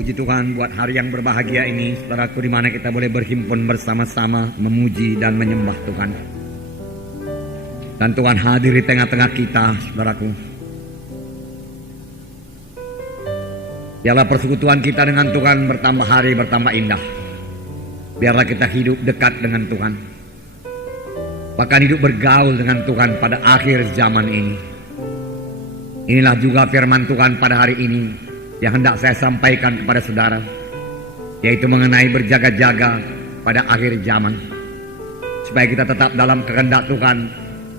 Puji Tuhan buat hari yang berbahagia ini, saudaraku, di mana kita boleh berhimpun bersama-sama memuji dan menyembah Tuhan. Dan Tuhan hadir di tengah-tengah kita, saudaraku. Biarlah persekutuan kita dengan Tuhan bertambah hari bertambah indah. Biarlah kita hidup dekat dengan Tuhan, bahkan hidup bergaul dengan Tuhan pada akhir zaman ini. Inilah juga firman Tuhan pada hari ini yang hendak saya sampaikan kepada saudara, yaitu mengenai berjaga-jaga pada akhir zaman, supaya kita tetap dalam kehendak Tuhan,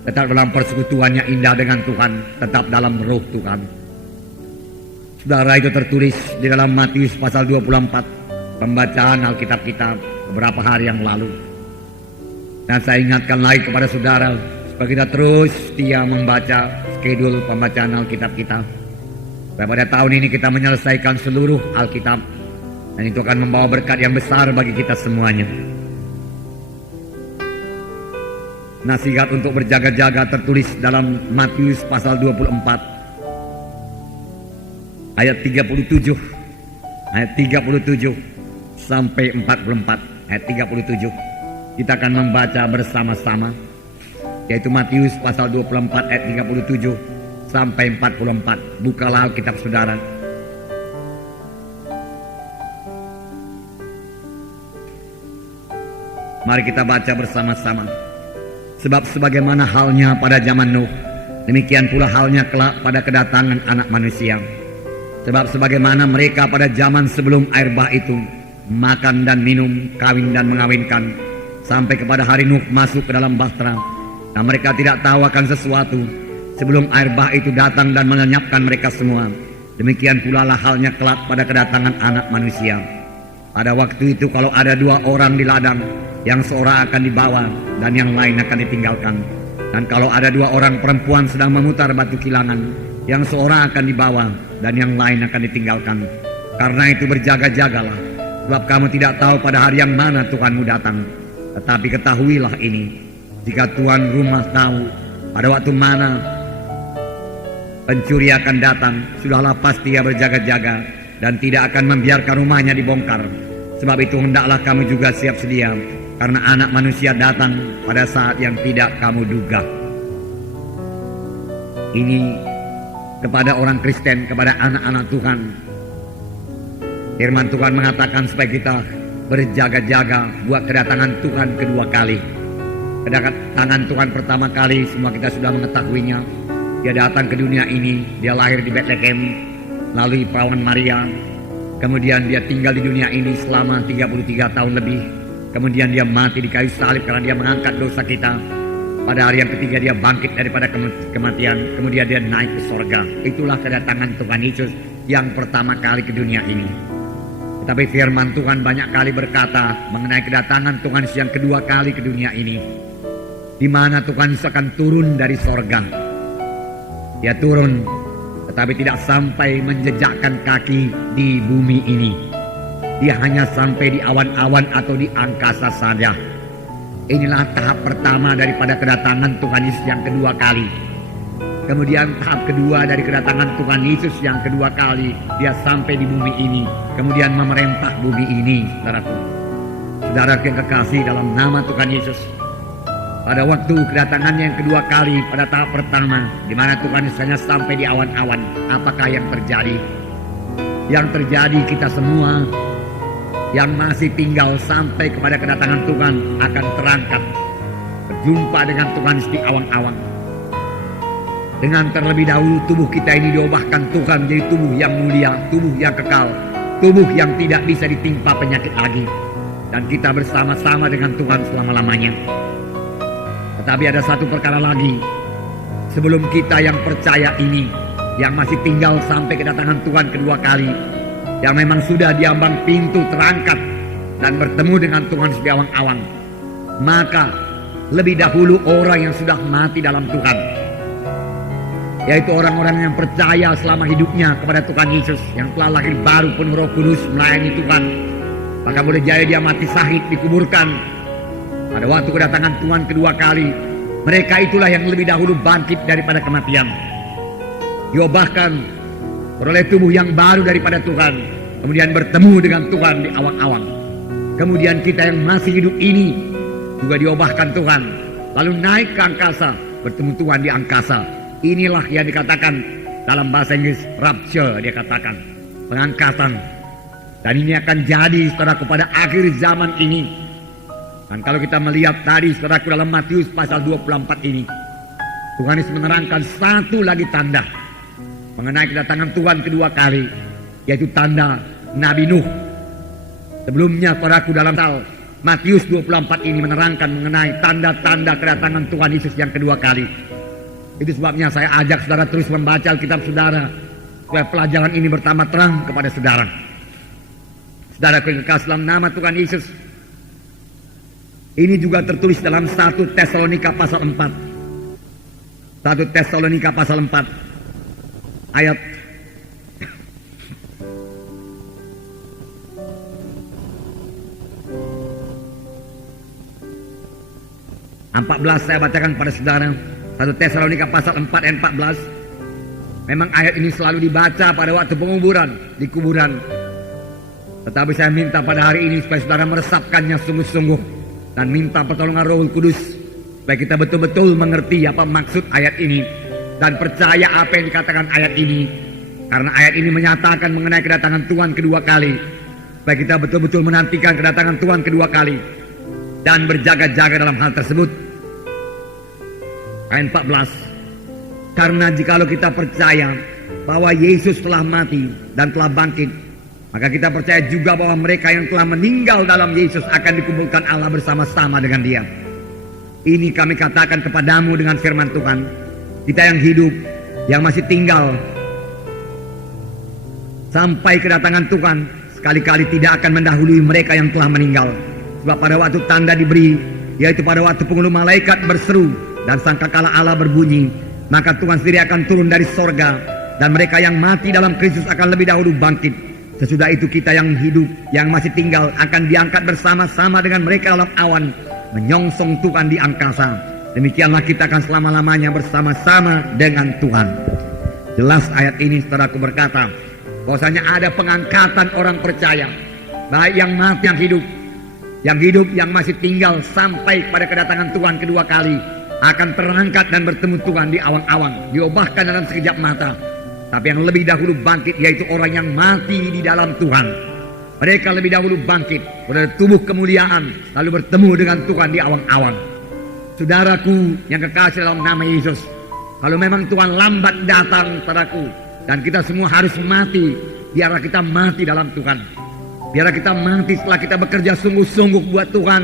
tetap dalam persekutuannya indah dengan Tuhan, tetap dalam roh Tuhan. Saudara, itu tertulis di dalam Matius pasal 24, pembacaan Alkitab kita beberapa hari yang lalu. Dan saya ingatkan lagi kepada saudara, supaya kita terus setia membaca skedul pembacaan Alkitab kita. Pada tahun ini kita menyelesaikan seluruh Alkitab, dan itu akan membawa berkat yang besar bagi kita semuanya. Nasihat untuk berjaga-jaga tertulis dalam Matius pasal 24 ayat 37 sampai 44. Ayat 37 kita akan membaca bersama-sama, yaitu Matius pasal 24 ayat 37 sampai 44. Bukalah Alkitab saudara. Mari kita baca bersama-sama. Sebab sebagaimana halnya pada zaman Nuh, demikian pula halnya kelak pada kedatangan Anak Manusia. Sebab sebagaimana mereka pada zaman sebelum air bah itu makan dan minum, kawin dan mengawinkan, sampai kepada hari Nuh masuk ke dalam bahtera, dan mereka tidak tahu akan sesuatu sebelum air bah itu datang dan melenyapkan mereka semua. Demikian pula lah halnya kelak pada kedatangan Anak Manusia. Pada waktu itu kalau ada dua orang di ladang, yang seorang akan dibawa dan yang lain akan ditinggalkan. Dan kalau ada dua orang perempuan sedang memutar batu kilangan, yang seorang akan dibawa dan yang lain akan ditinggalkan. Karena itu berjaga-jagalah, sebab kamu tidak tahu pada hari yang mana Tuhanmu datang. Tetapi ketahuilah ini, jika tuan rumah tahu pada waktu mana pencuri akan datang, sudahlah pasti ia berjaga-jaga dan tidak akan membiarkan rumahnya dibongkar. Sebab itu hendaklah kamu juga siap sedia, karena Anak Manusia datang pada saat yang tidak kamu duga. Ini kepada orang Kristen, kepada anak-anak Tuhan. Firman Tuhan mengatakan supaya kita berjaga-jaga buat kedatangan Tuhan kedua kali. Kedatangan Tuhan pertama kali semua kita sudah mengetahuinya. Dia datang ke dunia ini, dia lahir di Bethlehem melalui perawan Maria. Kemudian dia tinggal di dunia ini selama 33 tahun lebih. Kemudian dia mati di kayu salib karena dia mengangkat dosa kita. Pada hari yang ketiga dia bangkit daripada kematian. Kemudian dia naik ke sorga. Itulah kedatangan Tuhan Yesus yang pertama kali ke dunia ini. Tetapi firman Tuhan banyak kali berkata mengenai kedatangan Tuhan Yesus yang kedua kali ke dunia ini, di mana Tuhan Yesus akan turun dari sorga. Dia turun, tetapi tidak sampai menjejakkan kaki di bumi ini. Dia hanya sampai di awan-awan atau di angkasa saja. Inilah tahap pertama daripada kedatangan Tuhan Yesus yang kedua kali. Kemudian tahap kedua dari kedatangan Tuhan Yesus yang kedua kali, dia sampai di bumi ini, kemudian memerintah bumi ini, saudaraku. Saudara yang kekasih dalam nama Tuhan Yesus, pada waktu kedatangannya yang kedua kali, pada tahap pertama, di mana Tuhan Yesus hanya sampai di awan-awan, apakah yang terjadi? Yang terjadi kita semua yang masih tinggal sampai kepada kedatangan Tuhan akan terangkat, berjumpa dengan Tuhan di awan-awan. Dengan terlebih dahulu tubuh kita ini diubahkan Tuhan menjadi tubuh yang mulia, tubuh yang kekal, tubuh yang tidak bisa ditimpa penyakit lagi. Dan kita bersama-sama dengan Tuhan selama-lamanya. Tetapi ada satu perkara lagi, sebelum kita yang percaya ini, yang masih tinggal sampai kedatangan Tuhan kedua kali, yang memang sudah diambang pintu terangkat dan bertemu dengan Tuhan di awang-awang, maka lebih dahulu orang yang sudah mati dalam Tuhan, yaitu orang-orang yang percaya selama hidupnya kepada Tuhan Yesus, yang telah lahir baru penuh Roh Kudus melayani Tuhan, maka boleh jadi dia mati syahid, dikuburkan. Pada waktu kedatangan Tuhan kedua kali, mereka itulah yang lebih dahulu bangkit daripada kematian, diubahkan beroleh tubuh yang baru daripada Tuhan, kemudian bertemu dengan Tuhan di awang-awang. Kemudian kita yang masih hidup ini juga diubahkan Tuhan, lalu naik ke angkasa, bertemu Tuhan di angkasa. Inilah yang dikatakan dalam bahasa Inggris rapture, dia katakan pengangkatan. Dan ini akan jadi, saudaraku, pada akhir zaman ini. Dan kalau kita melihat tadi, saudaraku, dalam Matius pasal 24 ini, Tuhan Yesus menerangkan satu lagi tanda mengenai kedatangan Tuhan kedua kali, yaitu tanda Nabi Nuh. Sebelumnya, saudaraku, dalam pasal Matius 24 ini menerangkan mengenai tanda-tanda kedatangan Tuhan Yesus yang kedua kali. Itu sebabnya saya ajak saudara terus membaca Alkitab saudara, supaya pelajaran ini bertambah terang kepada saudara. Saudara kekasih dalam nama Tuhan Yesus, ini juga tertulis dalam 1 Tesalonika pasal 4. 1 Tesalonika pasal 4 ayat 14, saya bacakan pada saudara. 1 Tesalonika pasal 4 ayat 14. Memang ayat ini selalu dibaca pada waktu penguburan, di kuburan. Tetapi saya minta pada hari ini supaya saudara meresapkannya sungguh-sungguh dan minta pertolongan Roh Kudus supaya kita betul-betul mengerti apa maksud ayat ini dan percaya apa yang dikatakan ayat ini, karena ayat ini menyatakan mengenai kedatangan Tuhan kedua kali, supaya kita betul-betul menantikan kedatangan Tuhan kedua kali dan berjaga-jaga dalam hal tersebut. Ayat 14, karena jikalau kita percaya bahwa Yesus telah mati dan telah bangkit, maka kita percaya juga bahwa mereka yang telah meninggal dalam Yesus akan dikumpulkan Allah bersama-sama dengan Dia. Ini kami katakan kepadamu dengan firman Tuhan, kita yang hidup, yang masih tinggal sampai kedatangan Tuhan, sekali-kali tidak akan mendahului mereka yang telah meninggal. Sebab pada waktu tanda diberi, yaitu pada waktu penghulu malaikat berseru dan sangkakala Allah berbunyi, maka Tuhan sendiri akan turun dari sorga, dan mereka yang mati dalam Kristus akan lebih dahulu bangkit. Sesudah itu kita yang hidup, yang masih tinggal, akan diangkat bersama-sama dengan mereka dalam awan, menyongsong Tuhan di angkasa. Demikianlah kita akan selama-lamanya bersama-sama dengan Tuhan. Jelas ayat ini, saudaraku, berkata bahwasanya ada pengangkatan orang percaya, baik yang mati, yang hidup, yang masih tinggal sampai pada kedatangan Tuhan kedua kali, akan terangkat dan bertemu Tuhan di awang-awang, diubahkan dalam sekejap mata. Tapi yang lebih dahulu bangkit, yaitu orang yang mati di dalam Tuhan. Mereka lebih dahulu bangkit pada tubuh kemuliaan, lalu bertemu dengan Tuhan di awang-awang. Saudaraku yang kekasih dalam nama Yesus, kalau memang Tuhan lambat datang, saudaraku, dan kita semua harus mati, biarlah kita mati dalam Tuhan. Biarlah kita mati setelah kita bekerja sungguh-sungguh buat Tuhan,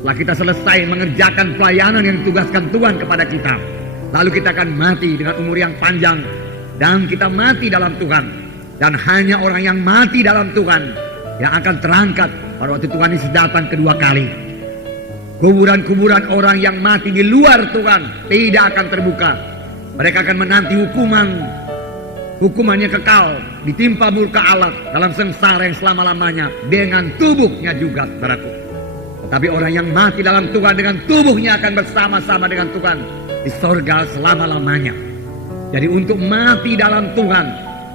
setelah kita selesai mengerjakan pelayanan yang ditugaskan Tuhan kepada kita. Lalu kita akan mati dengan umur yang panjang, dan kita mati dalam Tuhan. Dan hanya orang yang mati dalam Tuhan yang akan terangkat pada waktu Tuhan Yesus datang kedua kali. Kuburan-kuburan orang yang mati di luar Tuhan tidak akan terbuka. Mereka akan menanti hukumannya kekal, ditimpa murka Allah dalam sengsara yang selama-lamanya dengan tubuhnya juga, saudaraku. Tetapi orang yang mati dalam Tuhan dengan tubuhnya akan bersama-sama dengan Tuhan di sorga selama-lamanya. Jadi untuk mati dalam Tuhan,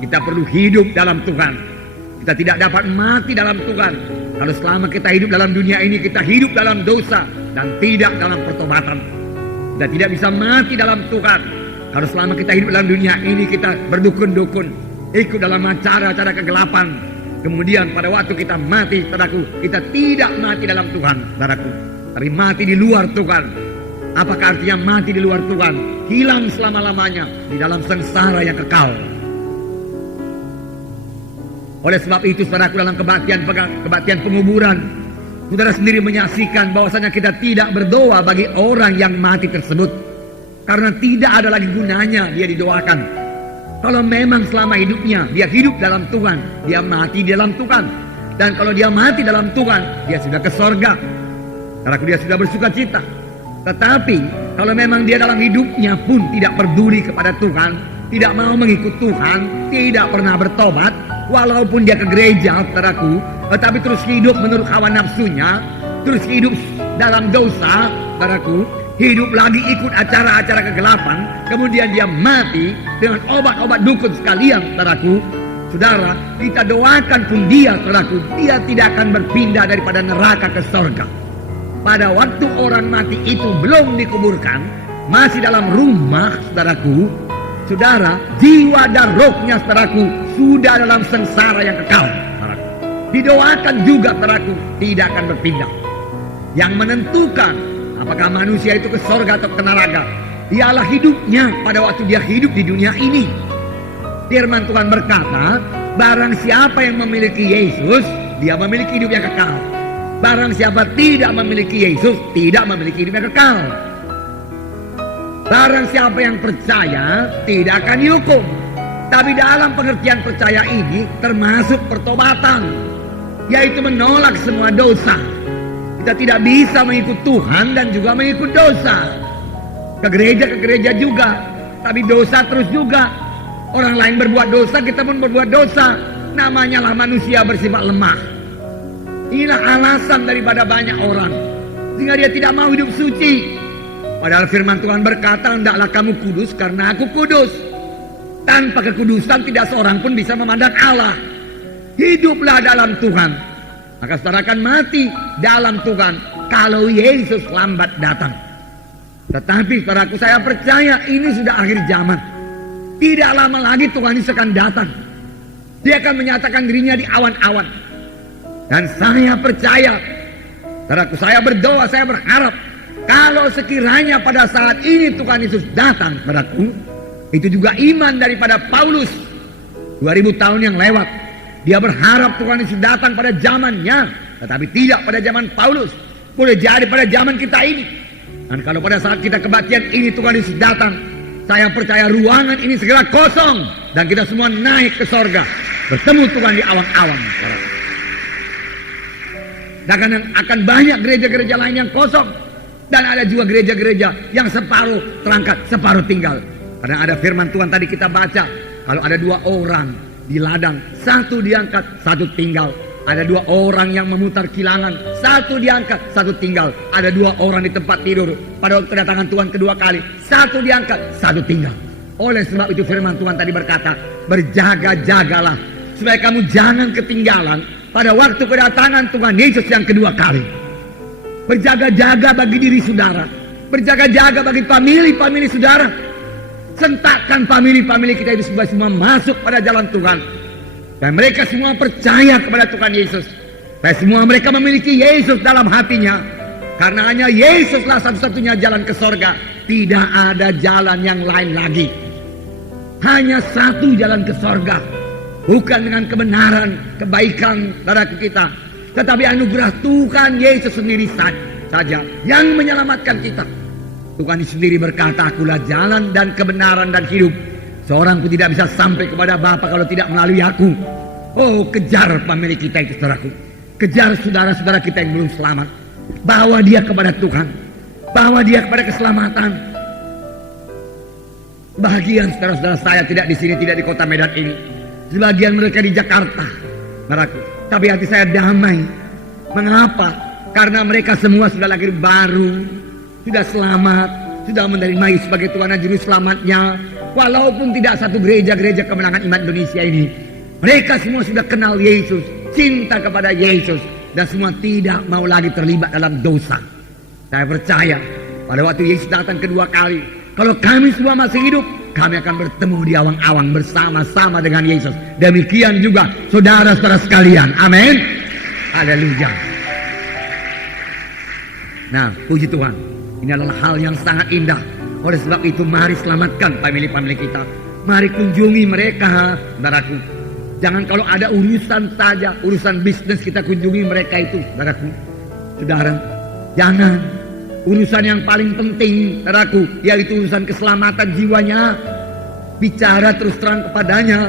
kita perlu hidup dalam Tuhan. Kita tidak dapat mati dalam Tuhan kalau selama kita hidup dalam dunia ini kita hidup dalam dosa dan tidak dalam pertobatan. Kita tidak bisa mati dalam Tuhan kalau selama kita hidup dalam dunia ini kita berdukun-dukun, ikut dalam acara-acara kegelapan. Kemudian pada waktu kita mati, saudaraku, kita tidak mati dalam Tuhan, saudaraku, tapi mati di luar Tuhan. Apakah artinya mati di luar Tuhan? Hilang selama-lamanya di dalam sengsara yang kekal. Oleh sebab itu, saudaraku, dalam kebaktian penguburan, saudara sendiri menyaksikan bahwasanya kita tidak berdoa bagi orang yang mati tersebut, karena tidak ada lagi gunanya dia didoakan. Kalau memang selama hidupnya dia hidup dalam Tuhan, dia mati di dalam Tuhan. Dan kalau dia mati dalam Tuhan, dia sudah ke sorga, karena dia sudah bersuka cita. Tetapi kalau memang dia dalam hidupnya pun tidak peduli kepada Tuhan, tidak mau mengikut Tuhan, tidak pernah bertobat, walaupun dia ke gereja, saudaraku, tetapi terus hidup menurut hawa nafsunya, terus hidup dalam dosa, saudaraku, hidup lagi ikut acara-acara kegelapan, kemudian dia mati dengan obat-obat dukun sekalian, saudaraku, Saudara, kita doakan pun dia, saudaraku, dia tidak akan berpindah daripada neraka ke sorga. Pada waktu orang mati itu belum dikuburkan, masih dalam rumah, saudaraku, saudara, jiwa dan rohnya, saudaraku, sudah dalam sengsara yang kekal, saudaraku. Didoakan juga, saudaraku, tidak akan berpindah. Yang menentukan apakah manusia itu ke sorga atau ke neraka, ialah hidupnya pada waktu dia hidup di dunia ini. Firman Tuhan berkata, barang siapa yang memiliki Yesus, dia memiliki hidup yang kekal. Barang siapa tidak memiliki Yesus, tidak memiliki hidup yang kekal. Barang siapa yang percaya, tidak akan dihukum. Tapi dalam pengertian percaya ini termasuk pertobatan, yaitu menolak semua dosa. Kita tidak bisa mengikut Tuhan dan juga mengikut dosa. Ke gereja juga, tapi dosa terus juga. Orang lain berbuat dosa, kita pun berbuat dosa. Namanya lah manusia bersifat lemah. Inilah alasan daripada banyak orang, sehingga dia tidak mau hidup suci. Padahal firman Tuhan berkata, hendaklah kamu kudus karena aku kudus. Tanpa kekudusan tidak seorang pun bisa memandang Allah. Hiduplah dalam Tuhan, maka saudara akan mati dalam Tuhan kalau Yesus lambat datang. Tetapi saudaraku, saya percaya ini sudah akhir zaman. Tidak lama lagi Tuhan Yesus akan datang. Dia akan menyatakan dirinya di awan-awan. Dan saya percaya, saudaraku, saya berdoa, saya berharap, kalau sekiranya pada saat ini Tuhan Yesus datang, saudaraku, itu juga iman daripada Paulus 2000 tahun yang lewat. Dia berharap Tuhan Yesus datang pada zamannya, tetapi tidak pada zaman Paulus. Boleh jadi pada zaman kita ini. Dan kalau pada saat kita kebaktian ini Tuhan Yesus datang, saya percaya ruangan ini segera kosong dan kita semua naik ke sorga, bertemu Tuhan di awan-awan. Dan akan banyak gereja-gereja lain yang kosong, dan ada juga gereja-gereja yang separuh terangkat, separuh tinggal. Karena ada firman Tuhan tadi kita baca, kalau ada 2 orang di ladang, 1 diangkat, 1 tinggal. Ada 2 orang yang memutar kilangan, 1 diangkat, 1 tinggal. Ada 2 orang di tempat tidur pada waktu kedatangan Tuhan kedua kali, 1 diangkat, 1 tinggal. Oleh sebab itu firman Tuhan tadi berkata, berjaga-jagalah supaya kamu jangan ketinggalan pada waktu kedatangan Tuhan Yesus yang kedua kali. Berjaga-jaga bagi diri saudara, berjaga-jaga bagi famili saudara. Sentakkan famili kita itu semua masuk pada jalan Tuhan. Dan mereka semua percaya kepada Tuhan Yesus. Dan semua mereka memiliki Yesus dalam hatinya. Karena hanya Yesuslah satu-satunya jalan ke sorga. Tidak ada jalan yang lain lagi. Hanya satu jalan ke sorga. Bukan dengan kebenaran, kebaikan saudaraku kita, tetapi anugerah Tuhan Yesus sendiri saja yang menyelamatkan kita. Tuhan sendiri berkata, akulah jalan dan kebenaran dan hidup. Seorang pun tidak bisa sampai kepada Bapa kalau tidak melalui aku. Oh, kejar famili kita itu, saudaraku. Kejar saudara-saudara kita yang belum selamat. Bawa dia kepada Tuhan. Bawa dia kepada keselamatan. Bahagian saudara-saudara saya tidak di sini, tidak di kota Medan ini. Sebagian mereka di Jakarta, saudaraku. Tapi hati saya damai. Mengapa? Karena mereka semua sudah lahir baru, sudah selamat, sudah menerima Yesus sebagai Tuhan dan Juru Selamatnya. Walaupun tidak satu gereja-gereja kemenangan iman Indonesia ini, mereka semua sudah kenal Yesus, cinta kepada Yesus, dan semua tidak mau lagi terlibat dalam dosa. Saya percaya pada waktu Yesus datang kedua kali, kalau kami semua masih hidup, kami akan bertemu di awang-awang bersama-sama dengan Yesus. Demikian juga saudara-saudara sekalian. Amin. Haleluya. Nah, puji Tuhan, ini adalah hal yang sangat indah. Oleh sebab itu mari selamatkan famili kita. Mari kunjungi mereka, saudaraku. Jangan kalau ada urusan saja, urusan bisnis kita kunjungi mereka itu, saudaraku. Saudara, jangan. Urusan yang paling penting, saudaraku, yaitu urusan keselamatan jiwanya. Bicara terus terang kepadanya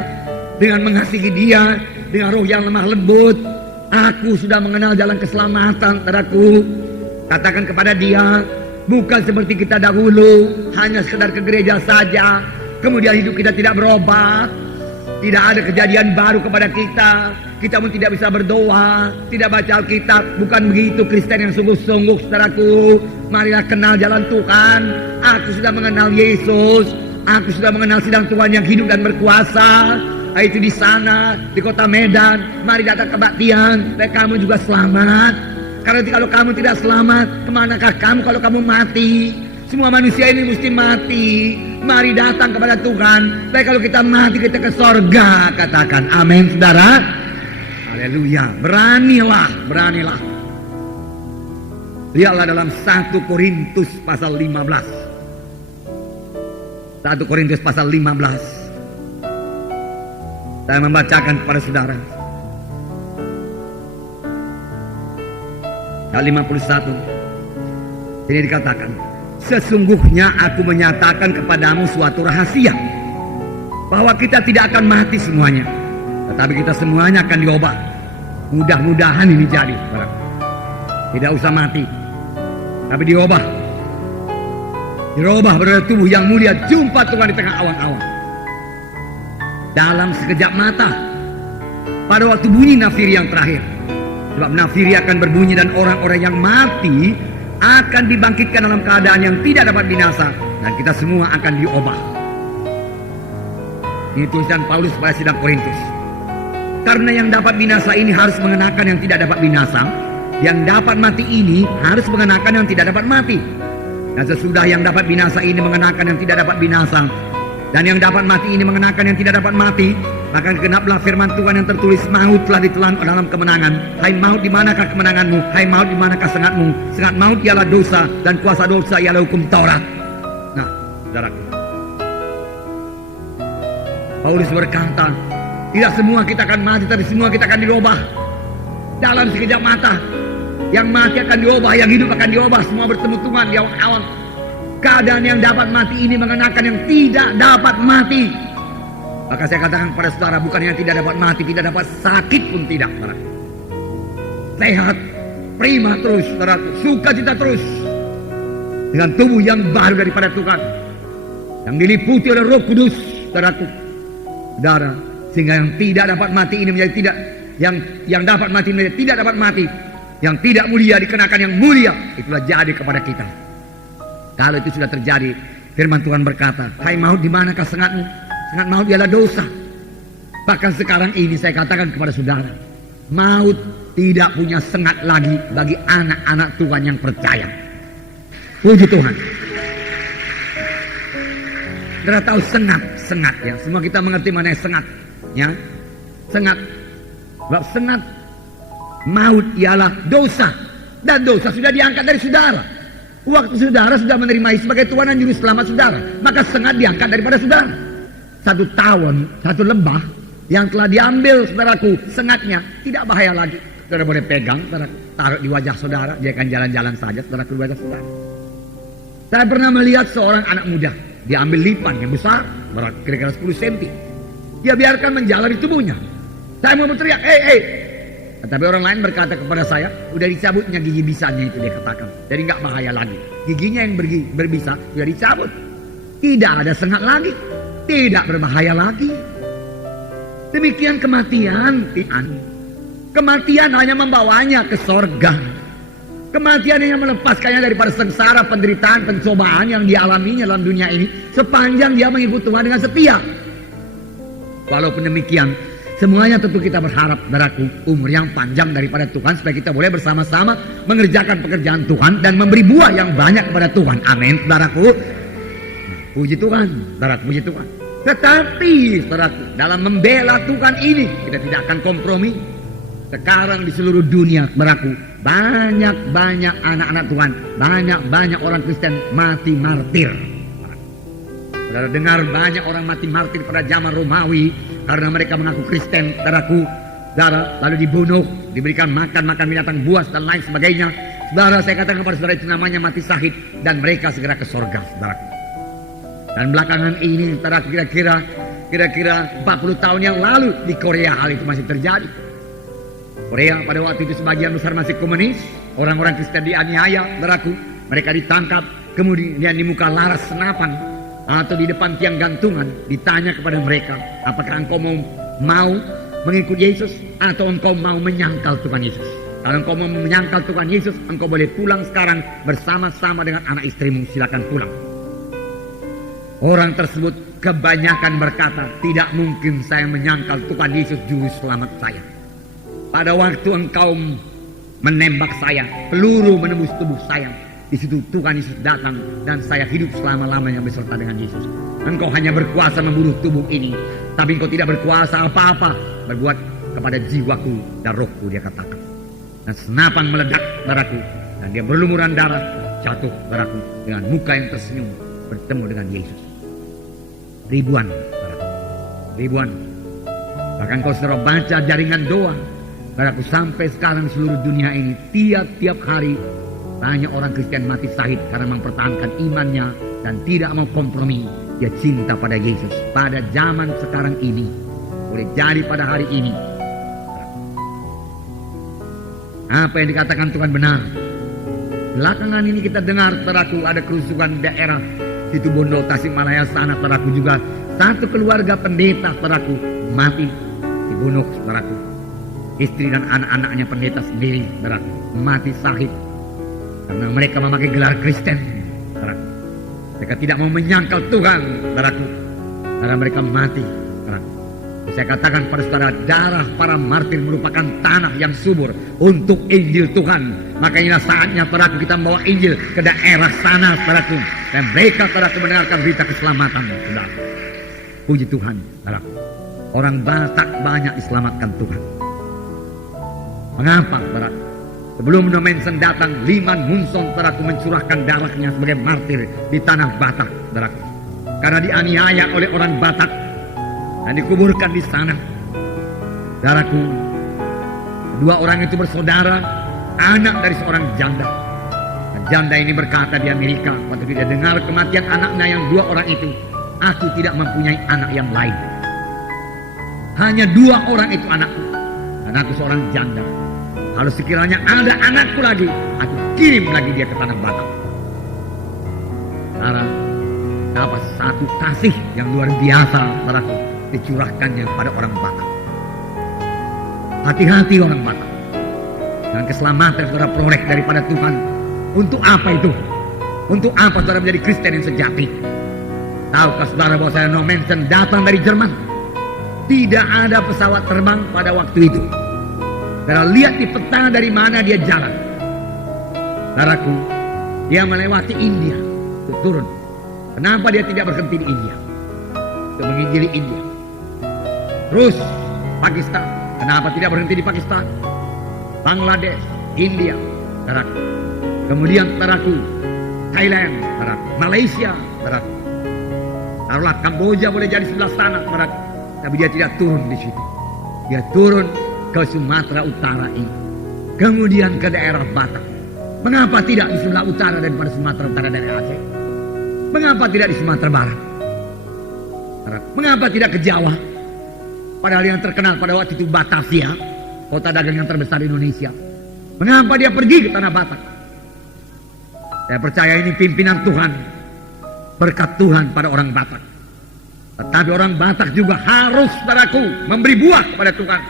dengan mengasihi dia, dengan roh yang lemah lembut. Aku sudah mengenal jalan keselamatan, saudaraku. Katakan kepada dia, bukan seperti kita dahulu, hanya sekedar ke gereja saja, kemudian hidup kita tidak berubah, tidak ada kejadian baru kepada kita, kita pun tidak bisa berdoa, tidak baca Alkitab. Bukan begitu Kristen yang sungguh-sungguh, saudaraku. Marilah kenal jalan Tuhan. Aku sudah mengenal Yesus, aku sudah mengenal sidang Tuhan yang hidup dan berkuasa. itu di sana, di kota Medan, mari datang kebaktian, supaya kamu juga selamat. Karena kalau kamu tidak selamat, kemanakah kamu kalau kamu mati? Semua manusia ini mesti mati. Mari datang kepada Tuhan, supaya kalau kita mati kita ke sorga. Katakan amin, saudara. Haleluya. Beranilah, beranilah. Lihatlah dalam 1 Korintus pasal 15. 1 Korintus pasal 15. Saya membacakan kepada saudara. Ayat 51. Ini dikatakan, sesungguhnya aku menyatakan kepadamu suatu rahasia, bahwa kita tidak akan mati semuanya, tetapi kita semuanya akan diubah. Mudah-mudahan ini jadi, saudara. Tidak usah mati, tapi diubah. Dirubah berada tubuh yang mulia, jumpa Tuhan di tengah awan-awan. Dalam sekejap mata, pada waktu bunyi nafiri yang terakhir. Sebab nafiri akan berbunyi dan orang-orang yang mati akan dibangkitkan dalam keadaan yang tidak dapat binasa, dan kita semua akan diubah. Ini tulisan Paulus pada sidang Korintus. Karena yang dapat binasa ini harus mengenakan yang tidak dapat binasa, yang dapat mati ini harus mengenakan yang tidak dapat mati. Dan sesudah yang dapat binasa ini mengenakan yang tidak dapat binasa, dan yang dapat mati ini mengenakan yang tidak dapat mati, maka genaplah firman Tuhan yang tertulis, maut telah ditelan dalam kemenangan. Hai maut, di manakah kemenanganmu? Hai maut, di manakah sengatmu? Sengat maut ialah dosa, dan kuasa dosa ialah hukum Taurat. Nah, saudaraku, Paulus berkata, tidak semua kita akan mati, tapi semua kita akan diubah dalam sekejap mata. Yang mati akan diubah, yang hidup akan diubah, semua bertemu Tuhan di awan-awan. Keadaan yang dapat mati ini mengenakan yang tidak dapat mati. Maka saya katakan kepada saudara, bukan yang tidak dapat mati, tidak dapat sakit pun tidak, saudara. Sehat, prima terus, saudara. Sukacita terus, dengan tubuh yang baru daripada Tuhan, yang diliputi oleh Roh Kudus, saudaraku, saudara. Sehingga yang tidak dapat mati ini menjadi tidak, yang dapat mati menjadi tidak dapat mati, yang tidak mulia dikenakan yang mulia. Itulah jadi kepada kita. Kalau itu sudah terjadi, firman Tuhan berkata, hai maut, di manakah sengatmu? Sengat maut ialah dosa. Bahkan sekarang ini saya katakan kepada saudara, maut tidak punya sengat lagi bagi anak-anak Tuhan yang percaya. Puji Tuhan. Saudara tahu sengat ya. Semua kita mengerti mana sengat ya. Sengat. Sebab sengat maut ialah dosa, dan dosa sudah diangkat dari saudara. Waktu saudara sudah menerima Yesus sebagai Tuhan dan Juru Selamat saudara, maka sengat diangkat daripada saudara. 1 tawon, 1 lebah yang telah diambil, saudaraku, sengatnya tidak bahaya lagi. Saudara boleh pegang, saudara, taruh di wajah saudara, dia akan jalan-jalan saja, saudaraku, di wajah saudara. Saya pernah melihat seorang anak muda, dia ambil lipan yang besar, berat kira-kira 10 cm. Dia biarkan menjalar di tubuhnya. Saya mau berteriak, tapi orang lain berkata kepada saya, udah dicabutnya gigi bisanya itu, dia katakan. Jadi nggak bahaya lagi. Giginya yang berbisa sudah dicabut. Tidak ada sengat lagi. Tidak berbahaya lagi. Demikian kematian. Kematian hanya membawanya ke sorga. Kematian hanya melepaskannya daripada sengsara, penderitaan, pencobaan yang dialaminya dalam dunia ini, sepanjang dia mengikuti Tuhan dengan setia. Walaupun demikian, semuanya tentu kita berharap, saudaraku, umur yang panjang daripada Tuhan, supaya kita boleh bersama-sama mengerjakan pekerjaan Tuhan dan memberi buah yang banyak kepada Tuhan. Amin, saudaraku. Puji Tuhan, saudaraku, puji Tuhan. Tetapi, saudaraku, dalam membela Tuhan ini, kita tidak akan kompromi. Sekarang di seluruh dunia, saudaraku, banyak-banyak anak-anak Tuhan, banyak-banyak orang Kristen mati martir. Saudara dengar banyak orang mati martir pada zaman Romawi, karena mereka mengaku Kristen, saudaraku, saudara, lalu dibunuh, diberikan makan binatang buas dan lain sebagainya. Saudara, saya katakan kepada saudara, itu namanya mati syahid, dan mereka segera ke sorga, saudaraku. Dan belakangan ini, saudara, kira-kira 40 tahun yang lalu di Korea hal itu masih terjadi. Korea pada waktu itu sebagian besar masih komunis, orang-orang Kristen dianiaya, saudaraku, mereka ditangkap, kemudian di muka laras senapan atau di depan tiang gantungan ditanya kepada mereka, apakah engkau mau mengikut Yesus atau engkau mau menyangkal Tuhan Yesus? Kalau engkau mau menyangkal Tuhan Yesus, engkau boleh pulang sekarang bersama-sama dengan anak istrimu, silakan pulang. Orang tersebut kebanyakan berkata, tidak mungkin saya menyangkal Tuhan Yesus juru selamat saya. Pada waktu engkau menembak saya, peluru menembus tubuh saya, di situ Tuhan Yesus datang dan saya hidup selama-lamanya beserta dengan Yesus. Engkau hanya berkuasa membunuh tubuh ini, tapi engkau tidak berkuasa apa-apa berbuat kepada jiwaku dan rohku, dia katakan. Dan senapang meledak, saudaraku, dan dia berlumuran darah, jatuh, saudaraku, dengan muka yang tersenyum bertemu dengan Yesus. Ribuan, saudaraku, ribuan. Bahkan kalau saudara baca jaringan doa, saudaraku, sampai sekarang seluruh dunia ini tiap-tiap hari banyak orang Kristen mati syahid karena mempertahankan imannya dan tidak mau kompromi. Dia cinta pada Yesus. Pada zaman sekarang ini, boleh jadi pada hari ini, apa yang dikatakan Tuhan benar. Belakangan ini kita dengar, saudaraku, ada kerusuhan daerah situ Bondo, Tasikmalaya sana, saudaraku, juga satu keluarga pendeta, saudaraku, mati dibunuh, saudaraku. Istri dan anak-anaknya pendeta sendiri, saudaraku, mati syahid karena mereka memakai gelar Kristen, saudaraku. Mereka tidak mau menyangkal Tuhan, saudaraku, karena mereka mati, saudaraku. Saya katakan pada saudara, darah para martir merupakan tanah yang subur untuk Injil Tuhan. Maka inilah saatnya, saudaraku, kita membawa Injil ke daerah sana, saudaraku, dan mereka, saudaraku, mendengarkan berita keselamatan, saudaraku. Puji Tuhan, saudaraku. Orang Batak banyak diselamatkan Tuhan. Mengapa, saudaraku? Sebelum No Manson datang, Liman Munson, saudaraku, mencurahkan darahnya sebagai martir di tanah Batak, saudaraku, karena dianiaya oleh orang Batak dan dikuburkan di sana. Saudaraku, kedua orang itu bersaudara, anak dari seorang janda. Dan janda ini berkata di Amerika, waktu dia dengar kematian anaknya yang dua orang itu, aku tidak mempunyai anak yang lain. Hanya dua orang itu anakku, dan aku seorang janda. Kalau sekiranya ada anakku lagi, aku kirim lagi dia ke tanah Batak. Saudara, dapat satu kasih yang luar biasa, saudaraku, dicurahkannya pada orang Batak. Hati-hati orang Batak. Dan keselamatan saudara peroleh daripada Tuhan. Untuk apa itu? Untuk apa saudara menjadi Kristen yang sejati? Tahukah saudara bahwa saya No Manson datang dari Jerman? Tidak ada pesawat terbang pada waktu itu. Saudara lihat di peta dari mana dia jalan. Saudaraku, dia melewati India untuk turun. Kenapa dia tidak berhenti di India untuk menginjili India? Terus Pakistan, kenapa tidak berhenti di Pakistan? Bangladesh, India, saudaraku. Kemudian, saudaraku, Thailand, saudaraku, Malaysia, saudaraku. Taruhlah Kamboja boleh jadi sebelah sana, saudaraku. Tapi dia tidak turun di situ. Dia turun ke Sumatera Utara ini, kemudian ke daerah Batak. Mengapa tidak di sebelah utara daripada Sumatera Utara dan Aceh? Mengapa tidak di Sumatera Barat? Mengapa tidak ke Jawa? Padahal yang terkenal pada waktu itu Batavia, kota dagang yang terbesar di Indonesia. Mengapa dia pergi ke tanah Batak? Saya percaya ini pimpinan Tuhan, berkat Tuhan pada orang Batak. Tetapi orang Batak juga harus, saudaraku, memberi buah kepada Tuhan.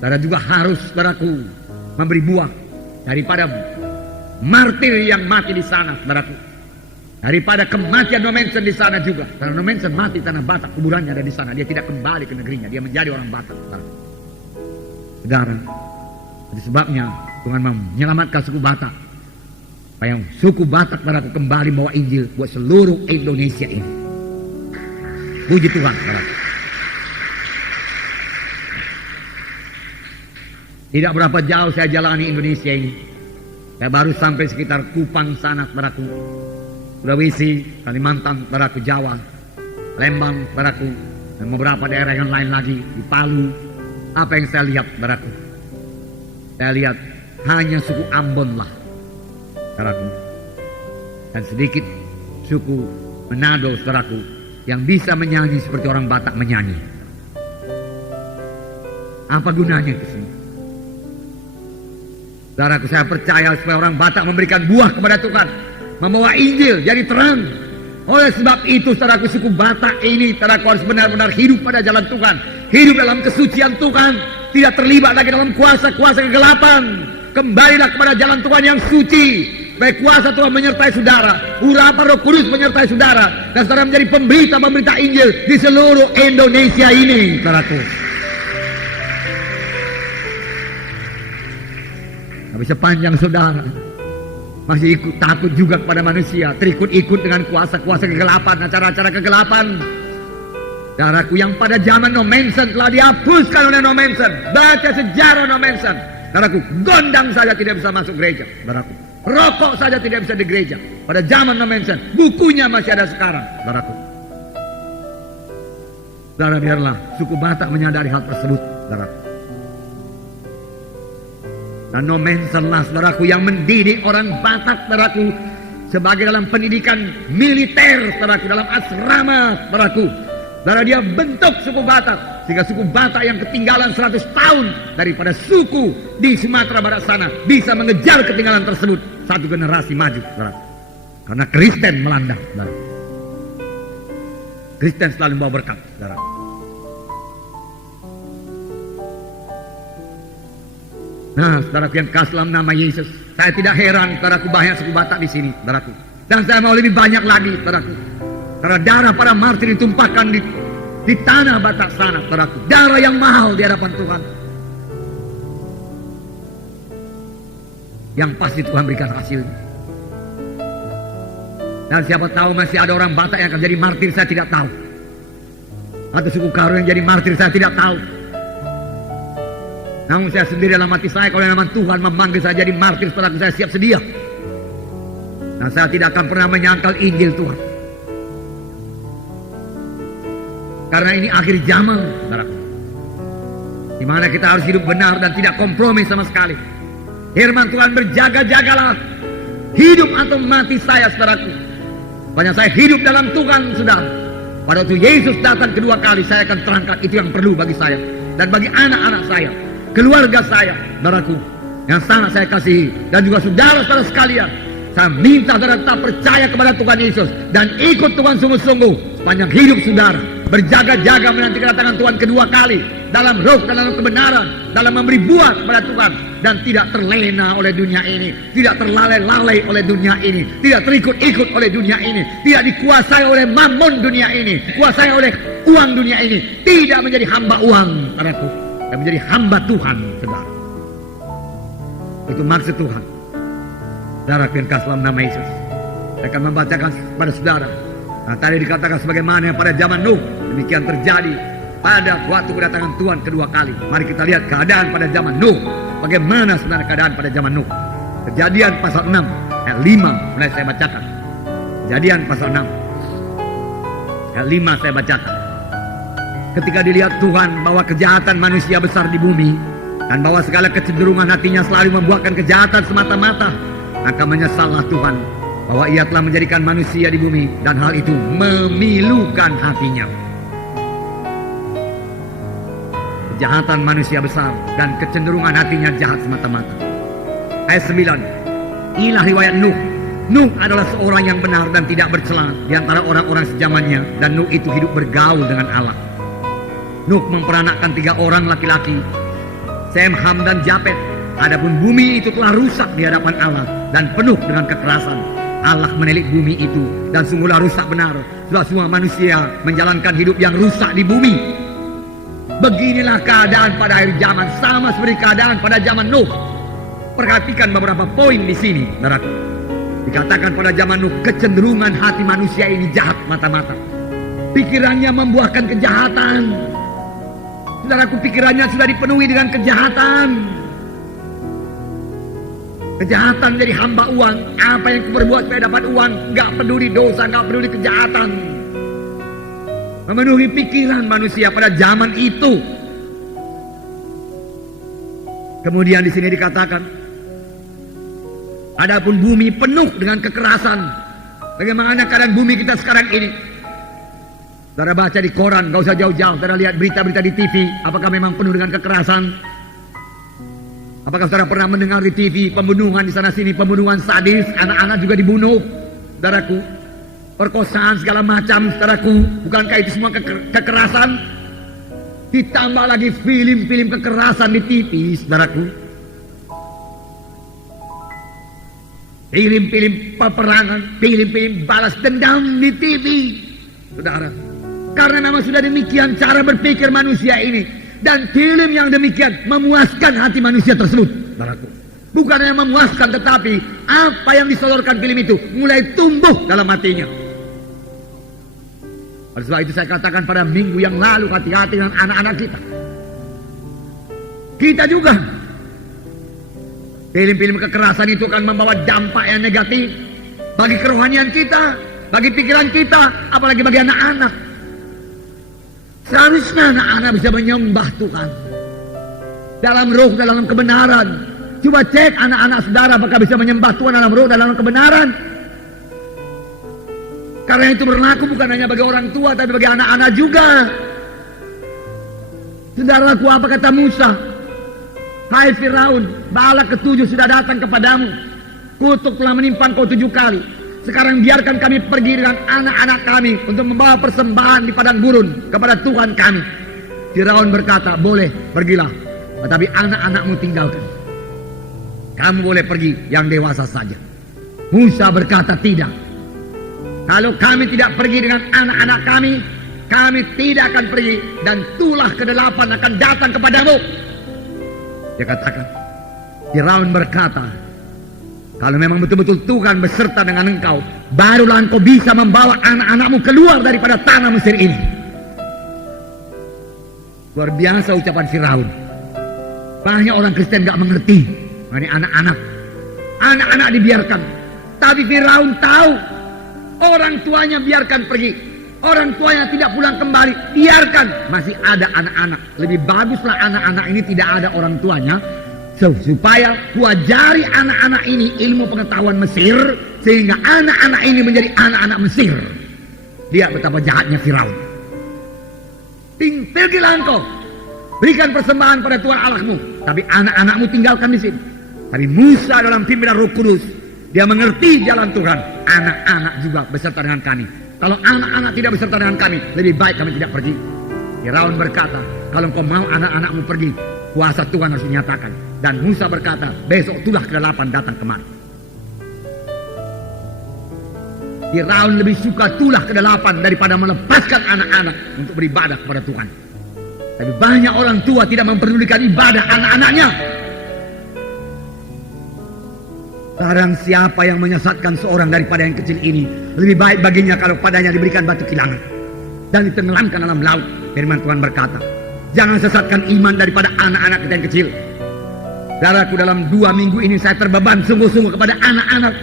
Saudara juga harus, saudaraku, memberi buah daripada martir yang mati di sana, saudaraku. Daripada kematian No Manson di sana juga. Karena No Manson mati di tanah Batak, kuburannya ada di sana. Dia tidak kembali ke negerinya, dia menjadi orang Batak, saudara. Saudara, itu sebabnya Tuhan mau menyelamatkan suku Batak. Supaya suku Batak, saudaraku, kembali bawa Injil buat seluruh Indonesia ini. Puji Tuhan, saudaraku. Tidak berapa jauh saya jalani Indonesia ini. Saya baru sampai sekitar Kupang sana, saudaraku. Sulawesi, Kalimantan, saudaraku, Jawa, Lembang, saudaraku, dan beberapa daerah yang lain lagi, di Palu. Apa yang saya lihat, saudaraku? Saya lihat hanya suku Ambon lah, saudaraku. Dan sedikit suku Manado, saudaraku, yang bisa menyanyi seperti orang Batak menyanyi. Apa gunanya itu semua? Saudaraku, saya percaya supaya orang Batak memberikan buah kepada Tuhan, membawa Injil jadi terang. Oleh sebab itu, saudaraku, suku Batak ini, saudaraku, harus benar-benar hidup pada jalan Tuhan, hidup dalam kesucian Tuhan, tidak terlibat lagi dalam kuasa-kuasa kegelapan. Kembalilah kepada jalan Tuhan yang suci. supaya kuasa Tuhan menyertai saudara, urapan Roh Kudus menyertai saudara, dan saudara menjadi pemberita Injil di seluruh Indonesia ini, saudaraku. Tapi sepanjang saudara masih ikut takut juga kepada manusia, terikut-ikut dengan kuasa-kuasa kegelapan, acara-acara kegelapan, saudaraku, yang pada zaman No Manson telah dihapuskan oleh No Manson. Baca sejarah No Manson, saudaraku. Gondang saja tidak bisa masuk gereja, saudaraku. Rokok saja tidak bisa di gereja pada zaman No Manson. Bukunya masih ada sekarang, saudaraku. Saudara, biarlah suku Batak menyadari hal tersebut, saudaraku. Dan No Manson lah, saudaraku, yang mendidik orang Batak, saudaraku, sebagai dalam pendidikan militer, saudaraku, dalam asrama, saudaraku. Saudara, dia bentuk suku Batak, sehingga suku Batak yang ketinggalan 100 tahun daripada suku di Sumatera Barat sana bisa mengejar ketinggalan tersebut satu generasi maju, saudara. Karena Kristen melanda, saudara. Kristen selalu membawa berkat, saudara. Nah, saudaraku yang kasih dalam nama Yesus, saya tidak heran, saudaraku, banyak suku Batak di sini, saudaraku. Dan saya mau lebih banyak lagi, saudaraku. Karena darah para martir ditumpahkan di tanah Batak sana, saudaraku. Darah yang mahal di hadapan Tuhan. Yang pasti Tuhan berikan hasilnya. Dan siapa tahu masih ada orang Batak yang akan jadi martir, saya tidak tahu. Atau suku Karo yang jadi martir, saya tidak tahu. Namun saya sendiri dalam hati saya, kalau nama Tuhan memanggil saya jadi martir, saudaraku, saya siap sedia. Dan saya tidak akan pernah menyangkal Injil Tuhan. Karena ini akhir zaman, saudaraku, di mana kita harus hidup benar dan tidak kompromi sama sekali. Firman Tuhan, berjaga-jagalah, hidup atau mati saya, saudaraku. Banyak saya hidup dalam Tuhan, saudara. Pada waktu Yesus datang kedua kali, saya akan terangkat itu yang perlu bagi saya dan bagi anak-anak saya, keluarga saya, saudaraku, yang sangat saya kasihi, dan juga saudara-saudara sekalian. Saya minta saudara tetap percaya kepada Tuhan Yesus dan ikut Tuhan sungguh-sungguh sepanjang hidup saudara. Berjaga-jaga menanti kedatangan Tuhan kedua kali, dalam roh dan dalam kebenaran, dalam memberi buah kepada Tuhan, dan tidak terlena oleh dunia ini, tidak terlalai-lalai oleh dunia ini, tidak terikut-ikut oleh dunia ini, tidak dikuasai oleh mamon dunia ini, dikuasai oleh uang dunia ini, tidak menjadi hamba uang, saudaraku, dan menjadi hamba Tuhan, saudara. Itu maksud Tuhan. Saudara, yang kasih dalam nama Yesus, saya akan membacakan kepada saudara. Nah, tadi dikatakan sebagaimana pada zaman Nuh, demikian terjadi pada waktu kedatangan Tuhan kedua kali. Mari kita lihat keadaan pada zaman Nuh. Bagaimana sebenarnya keadaan pada zaman Nuh? Kejadian pasal 6 ayat 5 mulai saya bacakan. Kejadian pasal 6 ayat 5 saya bacakan. Ketika dilihat Tuhan bahwa kejahatan manusia besar di bumi, dan bahwa segala kecenderungan hatinya selalu membuahkan kejahatan semata-mata, maka menyesallah Tuhan bahwa ia telah menjadikan manusia di bumi, dan hal itu memilukan hatinya. Kejahatan manusia besar dan kecenderungan hatinya jahat semata-mata. Ayat 9. Inilah riwayat Nuh. Nuh adalah seorang yang benar dan tidak bercela di antara orang-orang sejamannya, dan Nuh itu hidup bergaul dengan Allah. Nuh memperanakkan 3 orang laki-laki, Sem, Ham, dan Japet. Adapun bumi itu telah rusak di hadapan Allah dan penuh dengan kekerasan. Allah menilik bumi itu, dan sungguhlah rusak benar. Sudah semua manusia menjalankan hidup yang rusak di bumi. Beginilah keadaan pada akhir zaman, sama seperti keadaan pada zaman Nuh. Perhatikan beberapa poin di sini, saudaraku. Dikatakan pada zaman Nuh, kecenderungan hati manusia ini jahat mata-mata. Pikirannya membuahkan kejahatan. Saudaraku, pikirannya sudah dipenuhi dengan kejahatan. Kejahatan menjadi hamba uang. Apa yang kuperbuat supaya dapat uang, gak peduli dosa, gak peduli kejahatan. Memenuhi pikiran manusia pada zaman itu. Kemudian di sini dikatakan, adapun bumi penuh dengan kekerasan. Bagaimana keadaan bumi kita sekarang ini? Saudara baca di koran, gak usah jauh-jauh. Saudara lihat berita-berita di TV, apakah memang penuh dengan kekerasan? Apakah saudara pernah mendengar di TV pembunuhan di sana sini, pembunuhan sadis, anak-anak juga dibunuh, saudaraku, perkosaan segala macam, saudaraku. Bukankah itu semua kekerasan? Ditambah lagi film-film kekerasan di TV, saudaraku. film-film peperangan, film-film balas dendam di TV. Saudara, karena memang sudah demikian cara berpikir manusia ini, dan film yang demikian memuaskan hati manusia tersebut, saudaraku. Bukan hanya memuaskan, tetapi apa yang disodorkan film itu mulai tumbuh dalam hatinya. Oleh sebab itu saya katakan pada minggu yang lalu, hati-hati dengan anak-anak kita. Kita juga. Film-film kekerasan itu akan membawa dampak yang negatif bagi kerohanian kita, bagi pikiran kita, apalagi bagi anak-anak. Seharusnya anak-anak bisa menyembah Tuhan dalam roh, dalam kebenaran. Coba cek anak-anak saudara apakah bisa menyembah Tuhan dalam roh, dalam kebenaran. Karena itu berlaku bukan hanya bagi orang tua, tapi bagi anak-anak juga. Saudaraku, apa kata Musa? Hai Firaun, bala ketujuh sudah datang kepadamu. Kutuk telah menimpa engkau 7 kali. Sekarang biarkan kami pergi dengan anak-anak kami untuk membawa persembahan di padang gurun kepada Tuhan kami. Firaun berkata, boleh, pergilah. Tetapi anak-anakmu tinggalkan. Kamu boleh pergi yang dewasa saja. Musa berkata, tidak. Kalau kami tidak pergi dengan anak-anak kami tidak akan pergi. Dan tulah ke-8 akan datang kepadamu. Dia katakan, Firaun berkata, kalau memang betul-betul Tuhan beserta dengan engkau, barulah engkau bisa membawa anak-anakmu keluar daripada tanah Mesir ini. Luar biasa ucapan Firaun. Banyak orang Kristen gak mengerti mengenai anak-anak. Anak-anak dibiarkan. Tapi Firaun tahu, orang tuanya biarkan pergi, orang tuanya tidak pulang kembali, biarkan, masih ada anak-anak. Lebih baguslah anak-anak ini tidak ada orang tuanya, supaya kuajari anak-anak ini ilmu pengetahuan Mesir, sehingga anak-anak ini menjadi anak-anak Mesir. Lihat betapa jahatnya Firaun. Pergilah engkau, berikan persembahan pada Tuhan Allahmu, tapi anak-anakmu tinggalkan di sini. Tapi Musa dalam pimpinan Roh Kudus, dia mengerti jalan Tuhan. Anak-anak juga beserta dengan kami. Kalau anak-anak tidak beserta dengan kami, lebih baik kami tidak pergi. Firaun berkata, kalau engkau mau anak-anakmu pergi, kuasa Tuhan harus dinyatakan. Dan Musa berkata, besok tulah ke-8 datang kemari. Firaun lebih suka tulah ke-8 daripada melepaskan anak-anak untuk beribadah kepada Tuhan. Tapi banyak orang tua tidak memperdulikan ibadah anak-anaknya. Barang siapa yang menyesatkan seorang daripada yang kecil ini, lebih baik baginya kalau padanya diberikan batu kilangan dan ditenggelamkan dalam laut. Firman Tuhan berkata, jangan sesatkan iman daripada anak-anak kita yang kecil. Saudaraku, dalam 2 minggu ini saya terbeban sungguh-sungguh kepada anak-anak.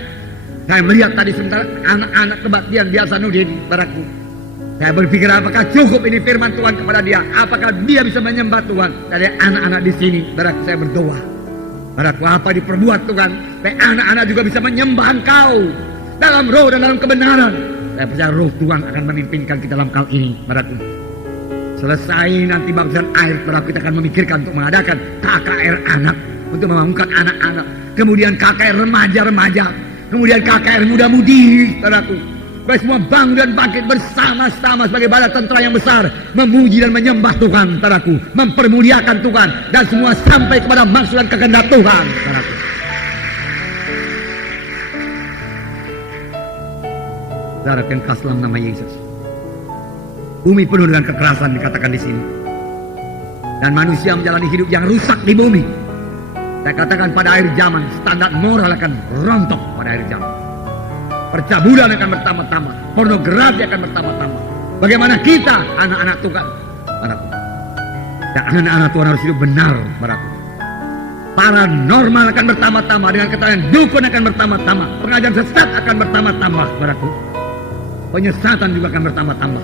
Saya melihat tadi sementara anak-anak kebaktian di Hasanuddin, saudaraku. Saya berpikir apakah cukup ini firman Tuhan kepada dia? Apakah dia bisa menyembah Tuhan? Dari anak-anak di sini, saudaraku, saya berdoa. Saudaraku, apa diperbuat Tuhan supaya anak-anak juga bisa menyembah Engkau dalam roh dan dalam kebenaran. Saya percaya roh Tuhan akan memimpinkan kita dalam hal ini, saudaraku. Selesai nanti baptisan air, saudaraku, kita akan memikirkan untuk mengadakan KKR anak, untuk membangunkan anak-anak, kemudian KKR remaja-remaja, kemudian KKR muda-mudi, saudaraku. Supaya semua bangun dan bangkit bersama-sama sebagai bala tentara yang besar, memuji dan menyembah Tuhan, saudaraku, mempermuliakan Tuhan, dan semua sampai kepada maksud dan kehendak Tuhan, saudaraku. Saudaraku yang kasih dalam nama Yesus, bumi penuh dengan kekerasan dikatakan di sini, dan manusia menjalani hidup yang rusak di bumi. Saya katakan pada akhir zaman, standar moral akan rontok pada akhir zaman. Percabulan akan bertambah-tambah, pornografi akan bertambah-tambah. Bagaimana kita, anak-anak Tuhan, saudaraku? Dan anak-anak Tuhan harus hidup benar, saudaraku. Paranormal akan bertambah-tambah, dengan keterangan dukun akan bertambah-tambah, pengajaran sesat akan bertambah-tambah, saudaraku. Penyesatan juga akan bertambah-tambah.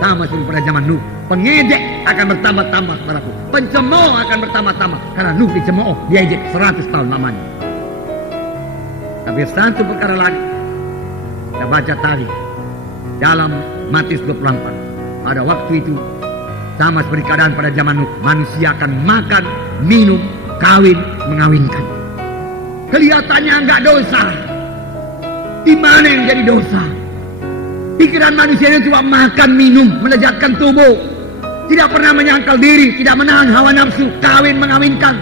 Sama seperti pada zaman Nuh, pengejek akan bertambah-tambah, saudaraku. Pencemooh akan bertambah-tambah, karena Nuh dicemooh, diejek 100 tahun lamanya. Tapi satu perkara lagi, kita baca tadi dalam Matius 24, pada waktu itu sama seperti keadaan pada zaman Nuh, manusia akan makan, minum, kawin, mengawinkan. Kelihatannya enggak dosa. Di mana yang jadi dosa? Pikiran manusia ini cuma makan, minum, melezatkan tubuh, tidak pernah menyangkal diri, tidak menahan hawa nafsu, kawin, mengawinkan.